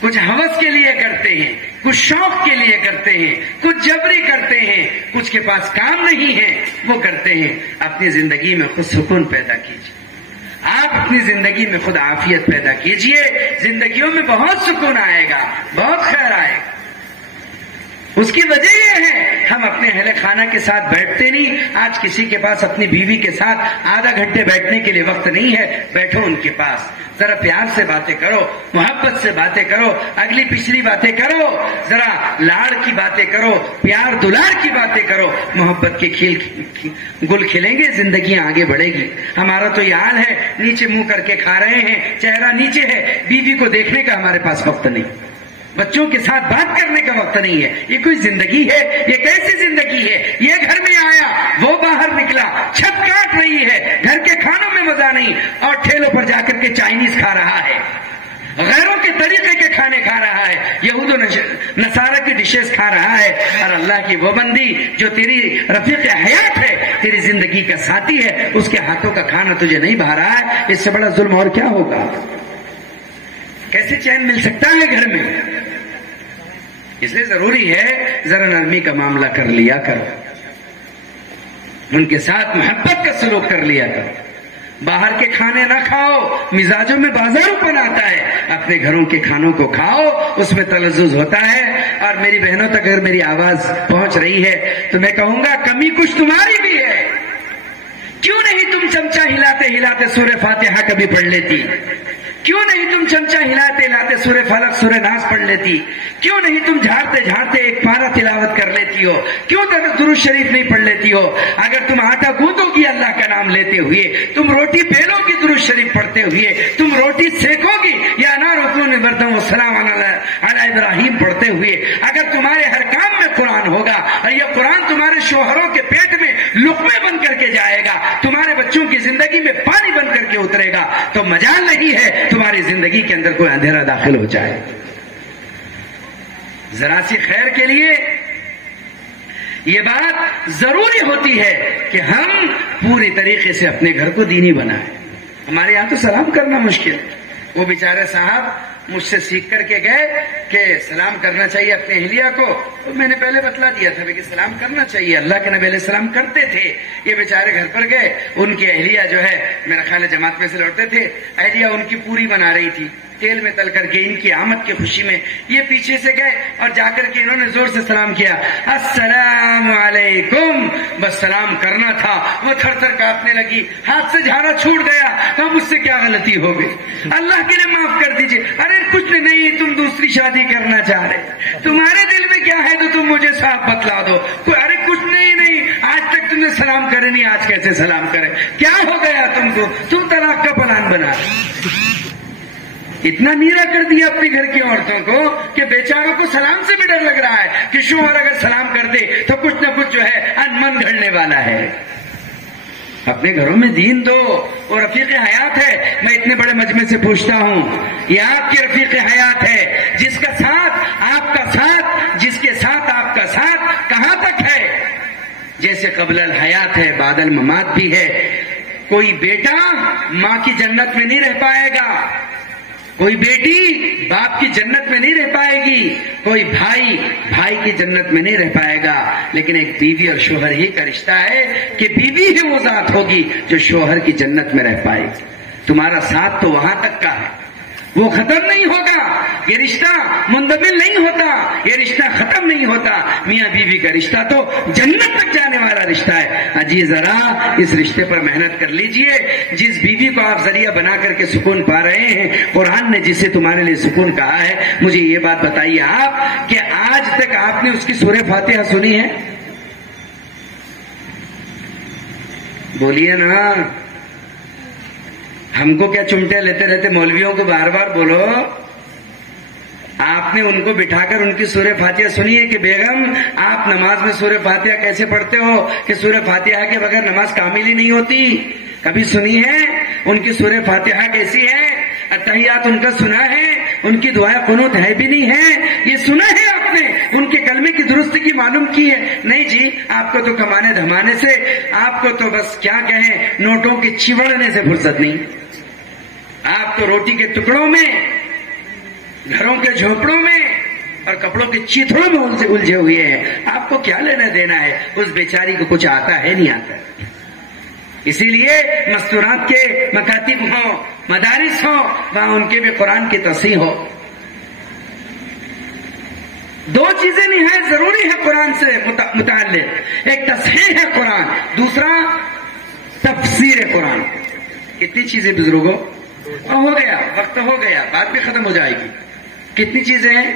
کچھ ہوس کے لیے کرتے ہیں, کچھ شوق کے لیے کرتے ہیں, کچھ جبری کرتے ہیں, کچھ کے پاس کام نہیں ہے وہ کرتے ہیں. اپنی زندگی میں خود سکون پیدا کیجیے, آپ اپنی زندگی میں خود عافیت پیدا کیجیے. زندگیوں میں بہت سکون آئے گا, بہت خیر آئے گا. اس کی وجہ یہ ہے ہم اپنے اہل خانہ کے ساتھ بیٹھتے نہیں. آج کسی کے پاس اپنی بیوی کے ساتھ آدھا گھنٹے بیٹھنے کے لیے وقت نہیں ہے. بیٹھو ان کے پاس, ذرا پیار سے باتیں کرو, محبت سے باتیں کرو, اگلی پچھلی باتیں کرو, ذرا لاڑ کی باتیں کرو, پیار دلار کی باتیں کرو. محبت کے گل کھلیں گے, زندگیاں آگے بڑھے گی. ہمارا تو یہ حال ہے, نیچے منہ کر کے کھا رہے ہیں, چہرہ نیچے ہے, بیوی کو دیکھنے کا ہمارے پاس وقت نہیں, بچوں کے ساتھ بات کرنے کا وقت نہیں ہے. یہ کوئی زندگی ہے؟ یہ کیسی زندگی ہے؟ یہ گھر میں آیا, وہ باہر نکلا, چھت کاٹ رہی ہے, گھر کے کھانوں میں مزہ نہیں, اور ٹھیلوں پر جا کر کے چائنیز کھا رہا ہے, غیروں کے طریقے کے کھانے کھا رہا ہے, یہود و نصارہ کی ڈشز کھا رہا ہے. اور اللہ کی وہ بندی جو تیری رفیق حیات ہے, تیری زندگی کا ساتھی ہے, اس کے ہاتھوں کا کھانا تجھے نہیں بھا رہا ہے. اس سے بڑا ظلم اور کیا ہوگا؟ کیسے چین مل سکتا ہے گھر میں؟ اس لیے ضروری ہے ذرا نرمی کا معاملہ کر لیا کرو, ان کے ساتھ محبت کا سلوک کر لیا کرو. باہر کے کھانے نہ کھاؤ، مزاجوں میں بازاروں پن آتا ہے، اپنے گھروں کے کھانوں کو کھاؤ، اس میں تلذذ ہوتا ہے۔ اور میری بہنوں تک اگر میری آواز پہنچ رہی ہے تو میں کہوں گا کمی کچھ تمہاری بھی ہے۔ کیوں نہیں تم چمچہ ہلاتے ہلاتے سورہ فاتحہ کبھی پڑھ لیتی؟ کیوں نہیں تم چمچہ ہلاتے ہلاتے سورہ فلق سورہ ناس پڑھ لیتی؟ کیوں نہیں تم جھاڑتے جھاڑتے ایک پارہ تلاوت کر لیتی ہو؟ کیوں درود شریف نہیں پڑھ لیتی ہو؟ اگر تم آٹا گوندو گی اللہ کا نام لیتے ہوئے، تم روٹی بیلو گی درود شریف پڑھتے ہوئے، تم روٹی سیکھو گی یا نا رکون بردم والسلام علی ابراہیم پڑھتے ہوئے، اگر تمہارے ہر کام میں قرآن ہوگا اور یہ قرآن تمہارے شوہروں کے پیٹ میں لقمے بن کر کے جائے گا، تمہارے بچوں کی زندگی میں پانی بن کر کے اترے گا، تو مجال نہیں ہے تمہاری زندگی کے اندر کوئی اندھیرا داخل ہو جائے۔ ذرا سی خیر کے لیے یہ بات ضروری ہوتی ہے کہ ہم پوری طریقے سے اپنے گھر کو دینی بنائیں۔ ہمارے یہاں تو سلام کرنا مشکل ہے۔ وہ بیچارے صاحب مجھ سے سیکھ کر کے گئے کہ سلام کرنا چاہیے اپنے اہلیہ کو، میں نے پہلے بتلا دیا تھا کہ سلام کرنا چاہیے، اللہ کے نبی علیہ السلام کرتے تھے۔ یہ بیچارے گھر پر گئے، ان کی اہلیہ جو ہے میرا خیال ہے جماعت میں سے لوٹتے تھے، اہلیہ ان کی پوری بنا رہی تھی تیل میں تل کر کے، ان کی آمد کی خوشی میں یہ پیچھے سے گئے اور جا کر کے انہوں نے زور سے سلام کیا، السلام علیکم، بس سلام کرنا تھا، وہ تھر تھر کانپنے لگی، ہاتھ سے جھاڑا چھوٹ گیا، تو مجھ سے کیا غلطی ہو گئی، اللہ کے لیے معاف کر دیجئے۔ ارے کچھ نہیں، تم دوسری شادی کرنا چاہ رہے، تمہارے دل میں کیا ہے تو تم مجھے صاف بتلا دو۔ ارے کچھ نہیں، آج تک تم نے سلام کرے نہیں، آج کیسے سلام کرے، کیا ہو گیا تم کو، تم طلاق کا پلان بنا اتنا نیرا کر دیا اپنے گھر کی عورتوں کو کہ بیچاروں کو سلام سے بھی ڈر لگ رہا ہے کہ شوہر اگر سلام کر دے تو کچھ نہ کچھ جو ہے انمن گھڑنے والا ہے۔ اپنے گھروں میں دین دو، اور رفیق حیات ہے۔ میں اتنے بڑے مجمع سے پوچھتا ہوں، یہ آپ کی رفیق حیات ہے جس کا ساتھ آپ کا ساتھ، جس کے ساتھ آپ کا ساتھ کہاں تک ہے؟ جیسے قبل الحیات ہے بعد الممات بھی ہے۔ کوئی بیٹا ماں کی جنت میں نہیں رہ پائے گا، کوئی بیٹی باپ کی جنت میں نہیں رہ پائے گی، کوئی بھائی بھائی کی جنت میں نہیں رہ پائے گا، لیکن ایک بیوی اور شوہر ہی کا رشتہ ہے کہ بیوی ہی وہ ذات ہوگی جو شوہر کی جنت میں رہ پائے گی۔ تمہارا ساتھ تو وہاں تک کا ہے، وہ ختم نہیں ہوگا، یہ رشتہ مندمل نہیں ہوتا، یہ رشتہ ختم نہیں ہوتا۔ میاں بیوی کا رشتہ تو جنت تک جانے والا رشتہ ہے۔ اجی ذرا اس رشتے پر محنت کر لیجئے۔ جس بیوی کو آپ ذریعہ بنا کر کے سکون پا رہے ہیں، قرآن نے جسے تمہارے لیے سکون کہا ہے، مجھے یہ بات بتائیے آپ کہ آج تک آپ نے اس کی سورہ فاتحہ سنی ہے؟ بولیے نا، ہم کو کیا چمٹے لیتے رہتے مولویوں کو بار بار بولو۔ آپ نے ان کو بٹھا کر ان کی سورہ فاتحہ سنی ہے کہ بیگم آپ نماز میں سورہ فاتحہ کیسے پڑھتے ہو کہ سورہ فاتحہ کے بغیر نماز کامل ہی نہیں ہوتی؟ کبھی سنی ہے ان کی سورہ فاتحہ کیسی ہے؟ اتحیات ان کا سنا ہے؟ ان کی دعائیں قنوت ہے بھی نہیں ہے؟ یہ سنا ہے آپ نے؟ ان کے کلمے کی درستگی معلوم کی ہے؟ نہیں جی، آپ کو تو کمانے دھمانے سے، آپ کو تو بس کیا کہیں، نوٹوں کے چیوڑنے سے فرصت نہیں۔ آپ تو روٹی کے ٹکڑوں میں، گھروں کے جھونپڑوں میں اور کپڑوں کے چیتھڑوں میں الجھے ہوئے ہیں۔ آپ کو کیا لینا دینا ہے؟ اس بیچاری کو کچھ آتا ہے نہیں آتا۔ اسی لیے مستورات کے مکاتب ہوں، مدارس ہوں، وہاں ان کے بھی قرآن کی تصحیح ہو۔ دو چیزیں نہایت ضروری ہے قرآن سے متعلق، ایک تصحیح ہے قرآن، دوسرا تفسیر قرآن۔ کتنی چیزیں بزرگوں؟ ہو گیا، وقت ہو گیا، بات بھی ختم ہو جائے گی۔ کتنی چیزیں ہیں؟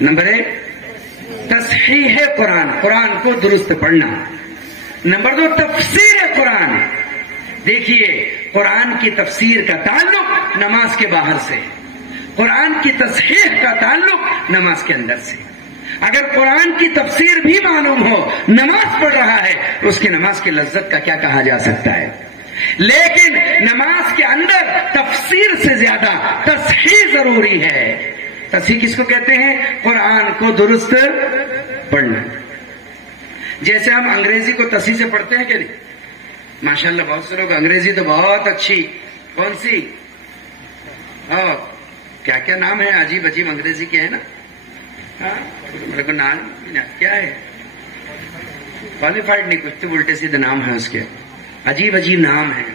نمبر 1 تصحیح قرآن، قرآن کو درست پڑھنا۔ نمبر 2 تفسیر قرآن۔ دیکھیے، قرآن کی تفسیر کا تعلق نماز کے باہر سے، قرآن کی تصحیح کا تعلق نماز کے اندر سے۔ اگر قرآن کی تفسیر بھی معلوم ہو، نماز پڑھ رہا ہے تو اس کی نماز کی لذت کا کیا کہا جا سکتا ہے؟ لیکن نماز کے اندر تفسیر سے زیادہ تصحیح ضروری ہے۔ تصحیح کس کو کہتے ہیں؟ قرآن کو درست پڑھنا۔ جیسے ہم انگریزی کو تصحیح سے پڑھتے ہیں کہ نہیں؟ ماشاءاللہ بہت سے لوگ انگریزی تو بہت اچھی، کون سی کیا کیا نام ہے، عجیب عجیب انگریزی کے ہے نا، میرے کو نام کیا ہے، کوالیفائڈ نہیں، کچھ تو الٹے سیدھے نام ہے اس کے، عجیب عجیب نام ہیں.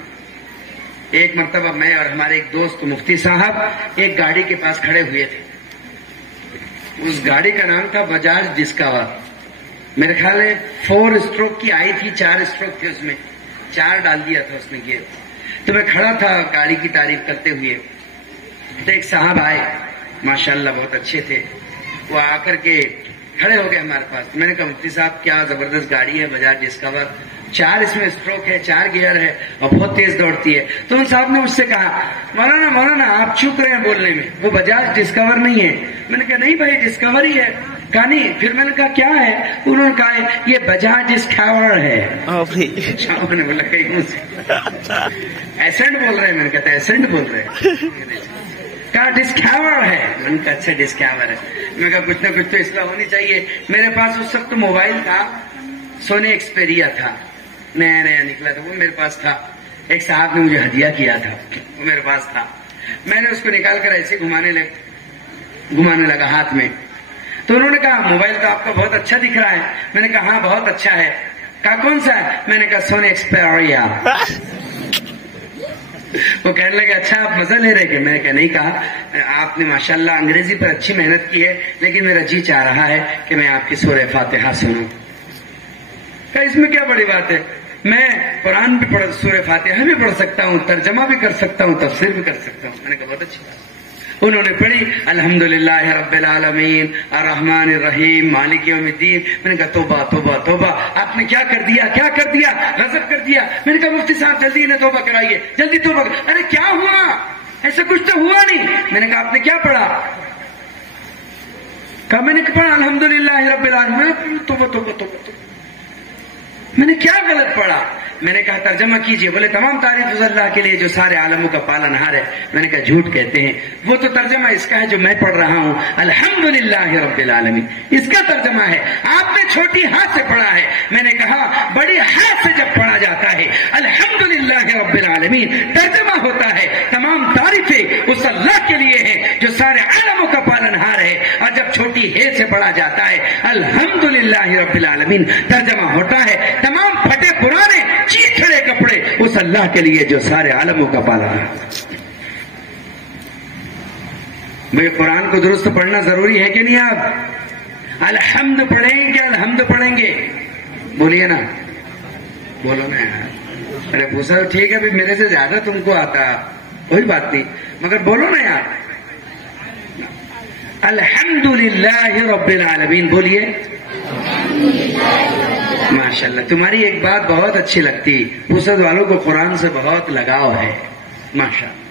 ایک مرتبہ میں اور ہمارے ایک دوست مفتی صاحب ایک گاڑی کے پاس کھڑے ہوئے تھے. اس گاڑی کا نام تھا بجاج ڈسکور. میرے خیال ہے 4 اسٹروک کی آئی تھی, 4 اسٹروک تھے اس میں, 4 ڈال دیا تھا اس نے گیئر. تو میں کھڑا تھا گاڑی کی تعریف کرتے ہوئے, تو ایک صاحب آئے ماشاءاللہ بہت اچھے تھے. وہ آ کر کے کھڑے ہو گئے ہمارے پاس. میں نے کہا مفتی صاحب کیا زبردست گاڑی ہے بجاج ڈسکور, 4 اس میں اسٹروک ہے, 4 گیئر ہے اور بہت تیز دوڑتی ہے. تو ان صاحب نے مجھ سے کہا مولانا آپ چپ رہے ہیں بولنے میں, وہ بجاج ڈسکور نہیں ہے. میں نے کہا نہیں بھائی ڈسکور ہی ہے. کہا نہیں. پھر میں نے کہا کیا ہے؟ انہوں نے کہا یہ بجاج ڈسکور ہے. میں نے بولا کہیں ایسنٹ بول رہے ہیں. میں نے کہا ایسنٹ بول رہے ہیں. کہا ڈسکور ہے. میں نے کہا اچھا ڈسکور ہے. میں نے کہا کچھ نہ کچھ تو اصلاح ہونی چاہیے. میرے پاس اس وقت موبائل تھا, سونی ایکسپیریا تھا, نیا نکلا تھا, وہ میرے پاس تھا. ایک صاحب نے مجھے ہدیہ کیا تھا, وہ میرے پاس تھا. میں نے اس کو نکال کر ایسے گھمانے لگا ہاتھ میں. تو انہوں نے کہا موبائل تو آپ کا بہت اچھا دکھ رہا ہے. میں نے کہا ہاں بہت اچھا ہے. کہا کون سا ہے؟ میں نے کہا سونی ایکسپیریا. وہ کہنے لگے اچھا آپ مزہ لے رہے کہ؟ میں نے کہا نہیں. کہا آپ نے ماشاءاللہ انگریزی پر اچھی محنت کی ہے, لیکن میرا جی چاہ رہا ہے کہ میں آپ کی سورہ فاتحہ سنوں. کہا اس میں کیا بڑی بات ہے, میں قرآن بھی پڑھ, سورہ فاتحہ بھی پڑھ سکتا ہوں, ترجمہ بھی کر سکتا ہوں, تفسیر بھی کر سکتا ہوں. میں نے کہا بہت اچھی بات. انہوں نے پڑھی الحمدللہ رب العالمین الرحمن الرحیم مالک یوم الدین. میں نے کہا توبہ توبہ توبہ, آپ نے کیا کر دیا, کیا کر دیا, غضب کر دیا. میں نے کہا مفتی صاحب جلدی انہیں توبہ کرائیے, جلدی توبہ. ارے کیا ہوا, ایسا کچھ تو ہوا نہیں. میں نے کہا آپ نے کیا پڑھا؟ کہا میں نے پڑھا الحمدللہ رب العالمین. توبہ توبہ توبہ. میں نے کیا غلط پڑھا؟ میں نے کہا ترجمہ کیجئے. بولے تمام تعریف اس اللہ کے لیے جو سارے عالموں کا پالنہار ہے. میں نے کہا جھوٹ کہتے ہیں, وہ تو ترجمہ اس کا ہے جو میں پڑھ رہا ہوں, الحمدللہ رب العالمین, اس کا ترجمہ ہے. آپ نے چھوٹی ہاتھ سے پڑھا ہے. میں نے کہا بڑی ہاتھ سے جب پڑھا جاتا ہے الحمدللہ رب العالمین, ترجمہ ہوتا ہے تمام تعریفیں اس اللہ کے لیے ہیں جو سارے عالموں کا پالنہار ہے. اور جب چھوٹی ہے سے پڑھا جاتا ہے الحمدللہ رب العالمین, ترجمہ ہوتا ہے تمام پھٹے پرانے چیتڑے کپڑے اس اللہ کے لیے جو سارے عالموں کا پالا ہے. بھئی قرآن کو درست پڑھنا ضروری ہے کہ نہیں؟ آپ الحمد پڑھیں گے کہ الحمد پڑھیں گے؟ بولیے نا, بولو نا یار. ارے پوچھا ٹھیک ہے بھی میرے سے زیادہ تم کو آتا, کوئی بات نہیں, مگر بولو نا یار. الحمدللہ رب العالمین بولیے. ماشاءاللہ تمہاری ایک بات بہت اچھی لگتی, پوسد والوں کو قرآن سے بہت لگاؤ ہے. ماشاءاللہ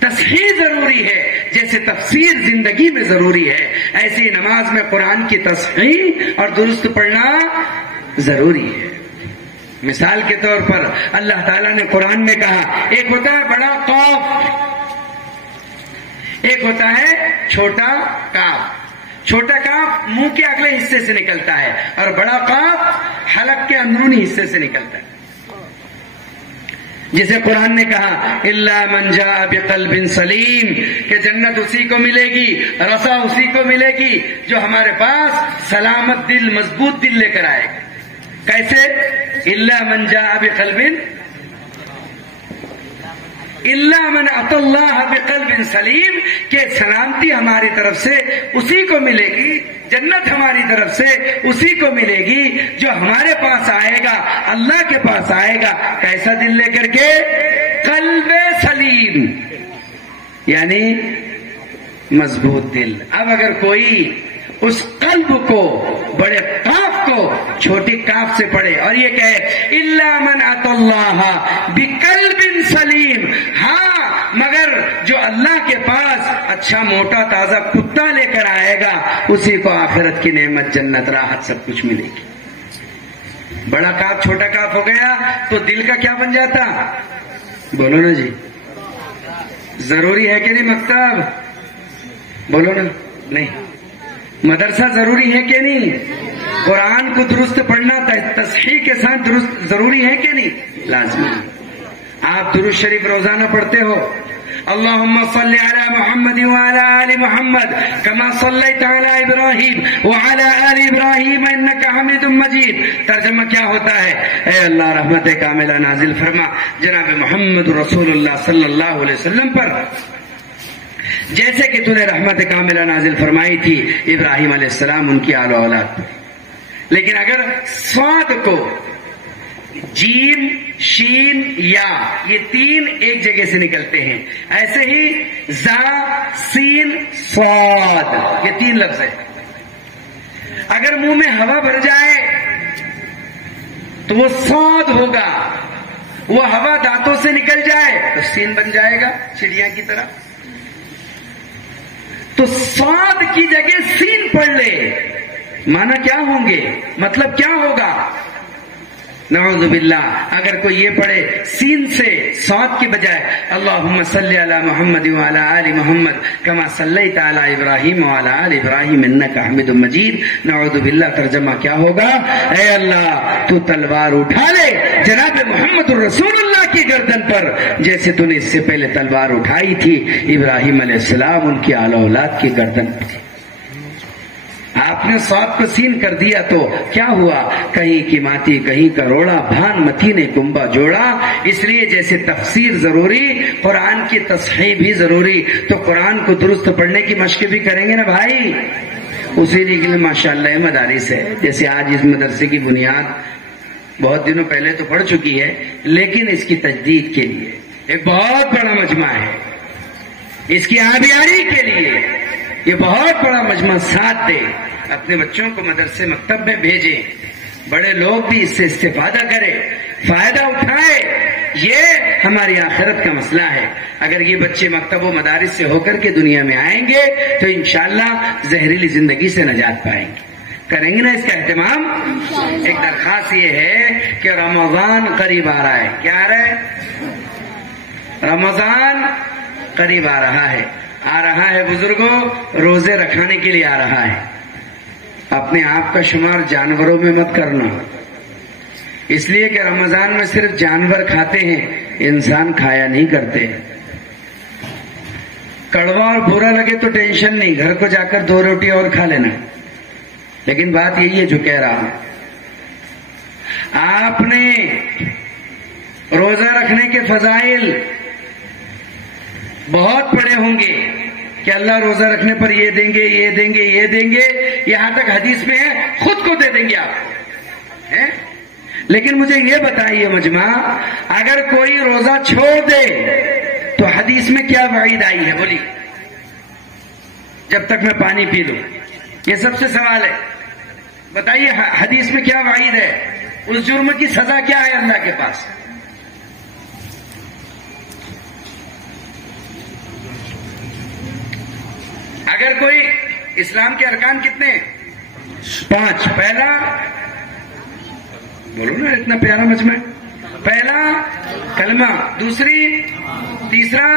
تصحیح ضروری ہے, جیسے تفسیر زندگی میں ضروری ہے, ایسی نماز میں قرآن کی تصحیح اور درست پڑھنا ضروری ہے. مثال کے طور پر اللہ تعالیٰ نے قرآن میں کہا ایک ہوتا ہے بڑا قاف, ایک ہوتا ہے چھوٹا کاف. چھوٹا کاف منہ کے اگلے حصے سے نکلتا ہے اور بڑا کاف حلق کے اندرونی حصے سے نکلتا ہے. جسے قرآن نے کہا الا من جاء بقلب سلیم, کہ جنت اسی کو ملے گی, رسا اسی کو ملے گی جو ہمارے پاس سلامت دل, مضبوط دل لے کر آئے گا. کیسے؟ الا من جاء بقلب, الا من اتى اللہ بقلب سلیم, کہ سلامتی ہماری طرف سے اسی کو ملے گی, جنت ہماری طرف سے اسی کو ملے گی جو ہمارے پاس آئے گا, اللہ کے پاس آئے گا. کیسا دل لے کر کے؟ قلب سلیم, یعنی مضبوط دل. اب اگر کوئی اس قلب کو, بڑے قاف کو چھوٹی کاف سے پڑھے اور یہ کہے الا من اتى اللہ بقلب سلیم, ہاں مگر جو اللہ کے پاس اچھا موٹا تازہ کتا لے کر آئے گا اسی کو آخرت کی نعمت, جنت, راحت سب کچھ ملے گی. بڑا کاف چھوٹا کاف ہو گیا تو دل کا کیا بن جاتا؟ بولو نا جی, ضروری ہے کہ نہیں مکتب؟ بولو نا. نہیں. مدرسہ ضروری ہے کہ نہیں؟ قرآن کو درست پڑھنا تصحیح کے ساتھ درست ضروری ہے کہ نہیں؟ لازمی. آپ درود شریف روزانہ پڑھتے ہو, اللهم صل على محمد وعلى آل محمد كما صليت على ابراہیم وعلى آل ابراہیم انك حمید مجید. ترجمہ کیا ہوتا ہے؟ اے اللہ رحمت کاملہ نازل فرما جناب محمد رسول اللہ صلی اللہ علیہ وسلم پر جیسے کہ تو نے رحمت کاملہ نازل فرمائی تھی ابراہیم علیہ السلام ان کی آل و اولاد پر. لیکن اگر صاد کو جیم شین یا یہ تین ایک جگہ سے نکلتے ہیں، ایسے ہی زا سین صاد یہ تین لفظ ہے. اگر منہ میں ہوا بھر جائے تو وہ صاد ہوگا، وہ ہوا دانتوں سے نکل جائے تو سین بن جائے گا چڑیا کی طرح. تو صاد کی جگہ سین پڑھ لے، معنی کیا ہوں گے، مطلب کیا ہوگا؟ نعوذ باللہ اگر کوئی یہ پڑھے سین سے صاد کی بجائے اللہم صلی علی محمد وعلی آل محمد کما صلیت علی ابراہیم وعلی آل ابراہیم انک حمید مجید، نعوذ باللہ ترجمہ کیا ہوگا؟ اے اللہ تو تلوار اٹھا لے جناب محمد الرسول اللہ کی گردن پر جیسے تو نے اس سے پہلے تلوار اٹھائی تھی ابراہیم علیہ السلام ان کی آل اولاد کی گردن پر. آپ نے صاد کو سین کر دیا تو کیا ہوا؟ کہیں کی ماتی کہیں کروڑا بھان متی نے کنبا جوڑا. اس لیے جیسے تفسیر ضروری قرآن کی تصحیح بھی ضروری، تو قرآن کو درست پڑھنے کی مشق بھی کریں گے نا بھائی. اسی لیے ماشاءاللہ مدارس ہے، جیسے آج اس مدرسے کی بنیاد بہت دنوں پہلے تو پڑ چکی ہے، لیکن اس کی تجدید کے لیے ایک بہت بڑا مجمع ہے، اس کی آبیاری کے لیے یہ بہت بڑا مجمع ساتھ دے. اپنے بچوں کو مدرسے مکتب میں بھیجیں، بڑے لوگ بھی اس سے استفادہ کریں، فائدہ اٹھائے. یہ ہماری آخرت کا مسئلہ ہے. اگر یہ بچے مکتب و مدارس سے ہو کر کے دنیا میں آئیں گے تو انشاءاللہ زہریلی زندگی سے نجات پائیں گے. کریں گے نا اس کا اہتمام؟ ایک درخواست یہ ہے کہ رمضان قریب آ رہا ہے. کیا آ رہا ہے؟ رمضان قریب آ رہا ہے بزرگوں، روزے رکھانے کے لیے آ رہا ہے. اپنے آپ کا شمار جانوروں میں مت کرنا، اس لیے کہ رمضان میں صرف جانور کھاتے ہیں، انسان کھایا نہیں کرتے. کڑوا اور برا لگے تو ٹینشن نہیں، گھر کو جا کر 2 روٹی اور کھا لینا. لیکن بات یہی ہے جو کہہ رہا ہوں، آپ نے روزہ رکھنے کے فضائل بہت پڑے ہوں گے کہ اللہ روزہ رکھنے پر یہ دیں گے یہ دیں گے یہ دیں گے، یہاں تک حدیث میں ہے خود کو دے دیں گے آپ. لیکن مجھے یہ بتائیے مجمع، اگر کوئی روزہ چھوڑ دے تو حدیث میں کیا وعید آئی ہے؟ بولی. جب تک میں پانی پی لوں، یہ سب سے سوال ہے. بتائیے حدیث میں کیا وعید ہے؟ اس جرم کی سزا کیا ہے اللہ کے پاس؟ اگر کوئی اسلام کے ارکان کتنے؟ 5. پہلا بولو نا، اتنا پیارا مجمع. پہلا کلمہ، دوسری، تیسرا،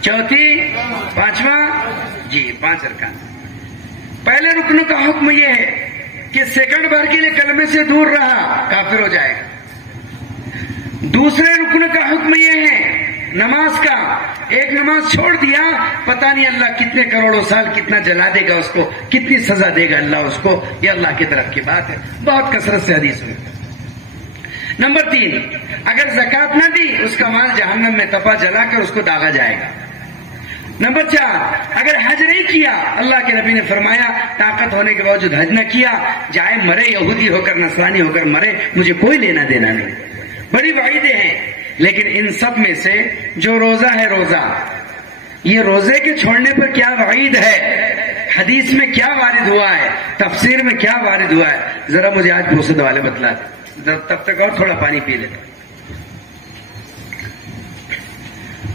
چوتھی، 5واں. جی 5 ارکان. پہلے رکن کا حکم یہ ہے کہ سیکنڈ بار کے لیے کلمے سے دور رہا کافر ہو جائے گا. دوسرے رکن کا حکم یہ ہے نماز کا، ایک نماز چھوڑ دیا پتہ نہیں اللہ کتنے کروڑوں سال کتنا جلا دے گا اس کو، کتنی سزا دے گا اللہ اس کو. یہ اللہ کی طرف کی بات ہے، بہت کثرت سے حدیث میں. نمبر 3، اگر زکات نہ دی اس کا مال جہنم میں تپا جلا کر اس کو داغا جائے گا. نمبر 4، اگر حج نہیں کیا، اللہ کے نبی نے فرمایا طاقت ہونے کے باوجود حج نہ کیا، جائے مرے، یہودی ہو کر نصرانی ہو کر مرے، مجھے کوئی لینا دینا نہیں. بڑی وعیدیں ہیں. لیکن ان سب میں سے جو روزہ ہے، روزہ، یہ روزے کے چھوڑنے پر کیا وعید ہے؟ حدیث میں کیا وارد ہوا ہے؟ تفسیر میں کیا وارد ہوا ہے؟ ذرا مجھے آج پوسد والے بتلا دیں. تب تک اور تھوڑا پانی پی لیتا.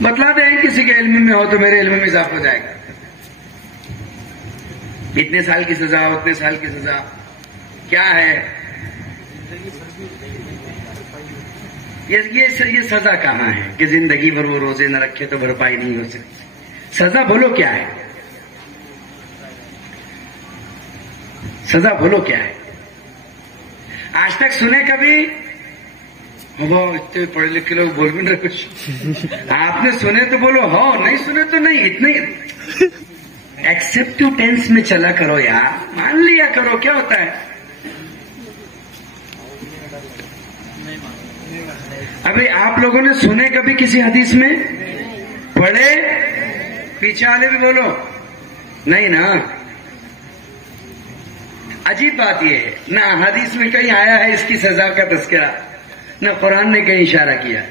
بتلا دیں، کسی کے علم میں ہو تو میرے علم میں اضافہ ہو جائے گا. اتنے سال کی سزا، اتنے سال کی سزا کیا ہے؟ یہ سزا کہاں ہے کہ زندگی بھر وہ روزے نہ رکھے تو بھرپائی نہیں ہو سکتی؟ سزا بولو کیا ہے؟ سزا بولو کیا ہے؟ آج تک سنے کبھی اتنے پڑھے لکھے لوگ بول بھی نہیں رہے کچھ. آپ نے سنے تو بولو ہو, نہیں سنے تو نہیں. اتنے ایکسپٹیو ٹینس میں چلا کرو یار, مان لیا کرو, کیا ہوتا ہے. ابھی آپ لوگوں نے سنے کبھی کسی حدیث میں, پڑھے؟ پیچھے والے بھی بولو نہیں نا. عجیب بات یہ ہے, نہ حدیث میں کہیں آیا ہے اس کی سزا کا تذکرہ, نہ قرآن نے کہیں اشارہ کیا,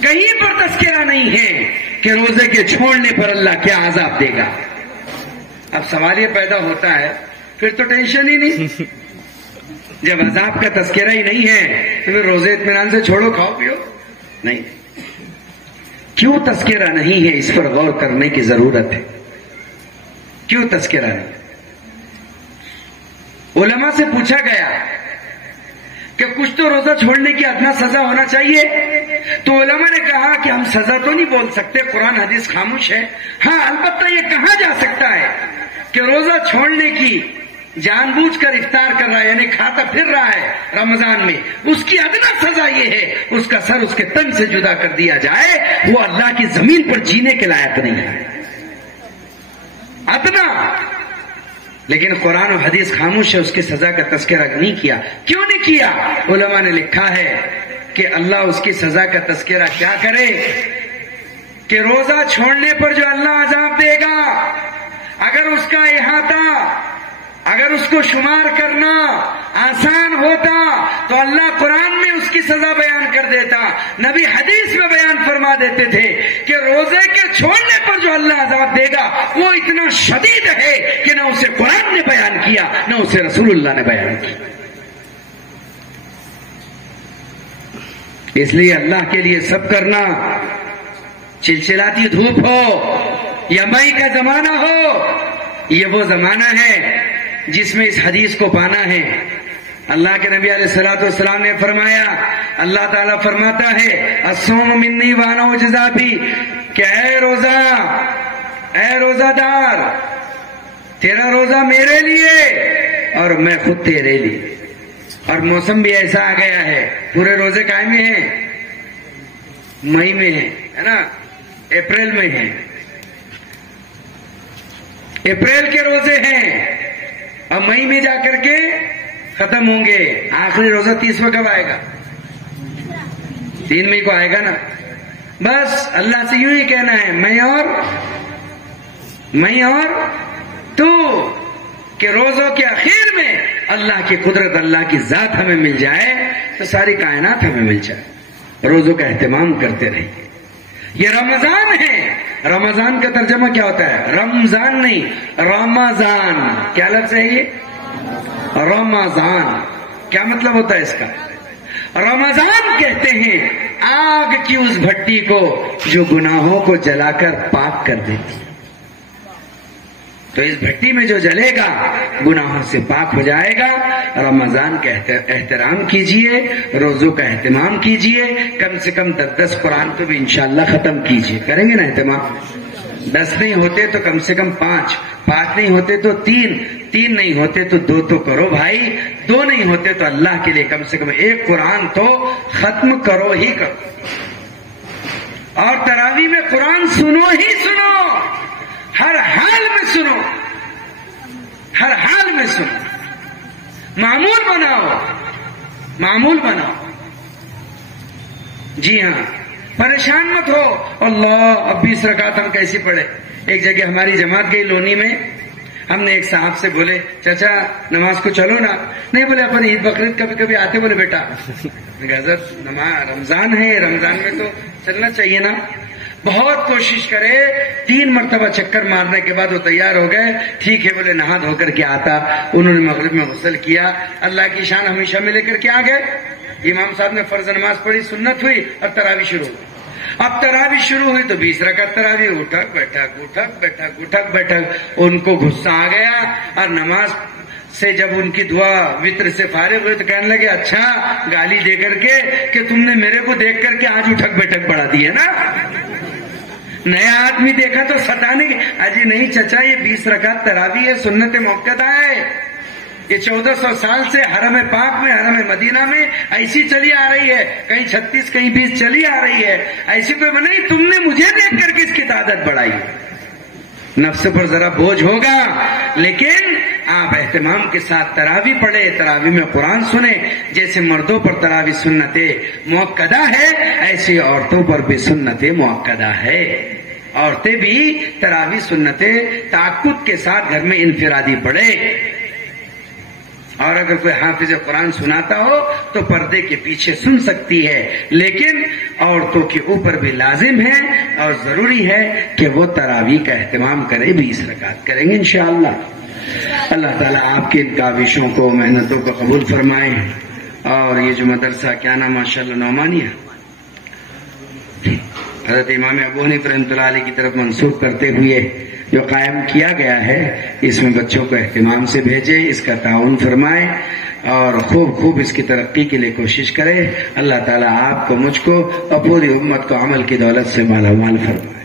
کہیں پر تذکرہ نہیں ہے کہ روزے کے چھوڑنے پر اللہ کیا عذاب دے گا. اب سوال یہ پیدا ہوتا ہے, پھر تو ٹینشن ہی نہیں. جب عذاب کا تذکرہ ہی نہیں ہے تو پھر روزے اطمینان سے چھوڑو, کھاؤ پیو. نہیں, کیوں تذکرہ نہیں ہے اس پر غور کرنے کی ضرورت ہے. کیوں تذکرہ نہیں؟ علماء سے پوچھا گیا کہ کچھ تو روزہ چھوڑنے کی ادنا سزا ہونا چاہیے, تو علماء نے کہا کہ ہم سزا تو نہیں بول سکتے, قرآن حدیث خاموش ہے. ہاں البتہ یہ کہا جا سکتا ہے کہ روزہ چھوڑنے کی جان بوجھ کر افطار کر رہا ہے, یعنی کھاتا پھر رہا ہے رمضان میں, اس کی ادنا سزا یہ ہے اس کا سر اس کے تن سے جدا کر دیا جائے. وہ اللہ کی زمین پر جینے کے لائق نہیں ہے, ادنا. لیکن قرآن و حدیث خاموش ہے, اس کی سزا کا تذکرہ نہیں کیا. کیوں نہیں کیا؟ علماء نے لکھا ہے کہ اللہ اس کی سزا کا تذکرہ کیا کرے کہ روزہ چھوڑنے پر جو اللہ عذاب دے گا, اگر اس کا احاطہ, اگر اس کو شمار کرنا آسان ہوتا تو اللہ قرآن میں اس کی سزا بیان کر دیتا, نبی حدیث میں بیان فرما دیتے تھے کہ روزے کے چھوڑنے پر جو اللہ عذاب دے گا وہ اتنا شدید ہے کہ نہ اسے قرآن نے بیان کیا نہ اسے رسول اللہ نے بیان کیا. اس لیے اللہ کے لیے سب کرنا, چلچلاتی دھوپ ہو یا مئی کا زمانہ ہو, یہ وہ زمانہ ہے جس میں اس حدیث کو پانا ہے. اللہ کے نبی علیہ الصلوۃ والسلام نے فرمایا, اللہ تعالیٰ فرماتا ہے الصوم منی وانا اجزا بھی, کہ اے روزہ, اے روزہ دار, تیرا روزہ میرے لیے اور میں خود تیرے لیے. اور موسم بھی ایسا آ گیا ہے, پورے روزے قائم ہیں, مئی میں ہے نا, اپریل میں ہے, اپریل کے روزے ہیں اور مئی میں جا کر کے ختم ہوں گے. آخری روزہ 30واں کب آئے گا؟ 3 مئی کو آئے گا نا. بس اللہ سے یوں ہی کہنا ہے میں اور تو, کہ روزوں کے اخیر میں اللہ کی قدرت, اللہ کی ذات ہمیں مل جائے تو ساری کائنات ہمیں مل جائے. روزوں کا اہتمام کرتے رہیے. یہ رمضان ہے. رمضان کا ترجمہ کیا ہوتا ہے؟ رمضان نہیں, رمضان. کیا لفظ ہے یہ؟ رمضان. کیا مطلب ہوتا ہے اس کا؟ رمضان کہتے ہیں آگ کی اس بھٹی کو جو گناہوں کو جلا کر پاک کر دیتی. تو اس بھٹی میں جو جلے گا گناہوں سے پاک ہو جائے گا. رمضان کا احترام کیجئے, روزوں کا اہتمام کیجئے. کم سے کم 10 قرآن تو بھی انشاءاللہ ختم کیجئے. کریں گے نا اہتمام؟ 10 نہیں ہوتے تو کم سے کم 5 نہیں ہوتے تو 3 نہیں ہوتے تو 2 تو کرو بھائی. 2 نہیں ہوتے تو اللہ کے لیے کم سے کم 1 قرآن تو ختم کرو ہی کرو. اور تراویح میں قرآن سنو ہی سنو, ہر حال میں سنو, ہر حال میں سنو. معمول بناؤ. جی ہاں, پریشان مت ہو. اللہ اب 20 رکعت ہم کیسے پڑھے؟ ایک جگہ ہماری جماعت گئی لونی میں, ہم نے ایک صاحب سے بولے چچا نماز کو چلو نا. نہیں بولے اپن عید بقرعید کبھی کبھی آتے. بولے بیٹا حضرت رمضان ہے, رمضان میں تو چلنا چاہیے نا. بہت کوشش کرے, 3 مرتبہ چکر مارنے کے بعد وہ تیار ہو گئے. ٹھیک ہے بولے نہا دھو کر کے آتا. انہوں نے مغرب میں غسل کیا, اللہ کی شان ہمیشہ میں لے کر کے آ گئے. امام صاحب نے فرض نماز پڑھی, سنت ہوئی, اور تراویح شروع ہوئی. اب تراویح شروع ہوئی تو 20 رکعت تراویح, اٹھک بیٹھک. ان کو غصہ آ گیا اور نماز سے جب ان کی دعا وطر سے فارغ ہوئی تو کہنے لگے اچھا گالی دے کر کے کہ تم نے میرے کو دیکھ کر کے آج اٹھک بیٹھک پڑھا دی ہے نا. نیا آدمی دیکھا تو ستانے کی. اجی نہیں چچا, یہ 20 رکعت تراویح ہے, سنت موقع ہے, یہ 1400 سال سے حرم پاک میں، حرم مدینہ میں ایسی چلی آ رہی ہے، کہیں 36 کہیں 20 چلی آ رہی ہے، ایسی کوئی نہیں، تم نے مجھے دیکھ کر کس کی تعداد بڑھائی؟ نفس پر ذرا بوجھ ہوگا، لیکن آپ اہتمام کے ساتھ تراویح پڑھے، تراویح میں قرآن سنیں۔ جیسے مردوں پر تراویح سنت موقدہ ہے، ایسے عورتوں پر بھی سنت موقدہ ہے۔ عورتیں بھی تراویح سنت تعاقد کے ساتھ گھر میں انفرادی پڑھے، اور اگر کوئی حافظ قرآن سناتا ہو تو پردے کے پیچھے سن سکتی ہے، لیکن عورتوں کے اوپر بھی لازم ہے اور ضروری ہے کہ وہ تراویح کا اہتمام کرے، 20 رکعت کریں گے انشاءاللہ۔ اللہ تعالیٰ آپ کی ان کاوشوں کو، محنتوں کو قبول فرمائے، اور یہ جو مدرسہ کیا نام ماشاءاللہ نعمانیہ حضرت امام ابو حنیفہ رحمۃ اللہ علیہ کی طرف منسوخ کرتے ہوئے جو قائم کیا گیا ہے، اس میں بچوں کو اہتمام سے بھیجے، اس کا تعاون فرمائے اور خوب اس کی ترقی کے لیے کوشش کرے۔ اللہ تعالیٰ آپ کو، مجھ کو اور پوری امت کو عمل کی دولت سے مالا مال فرمائے۔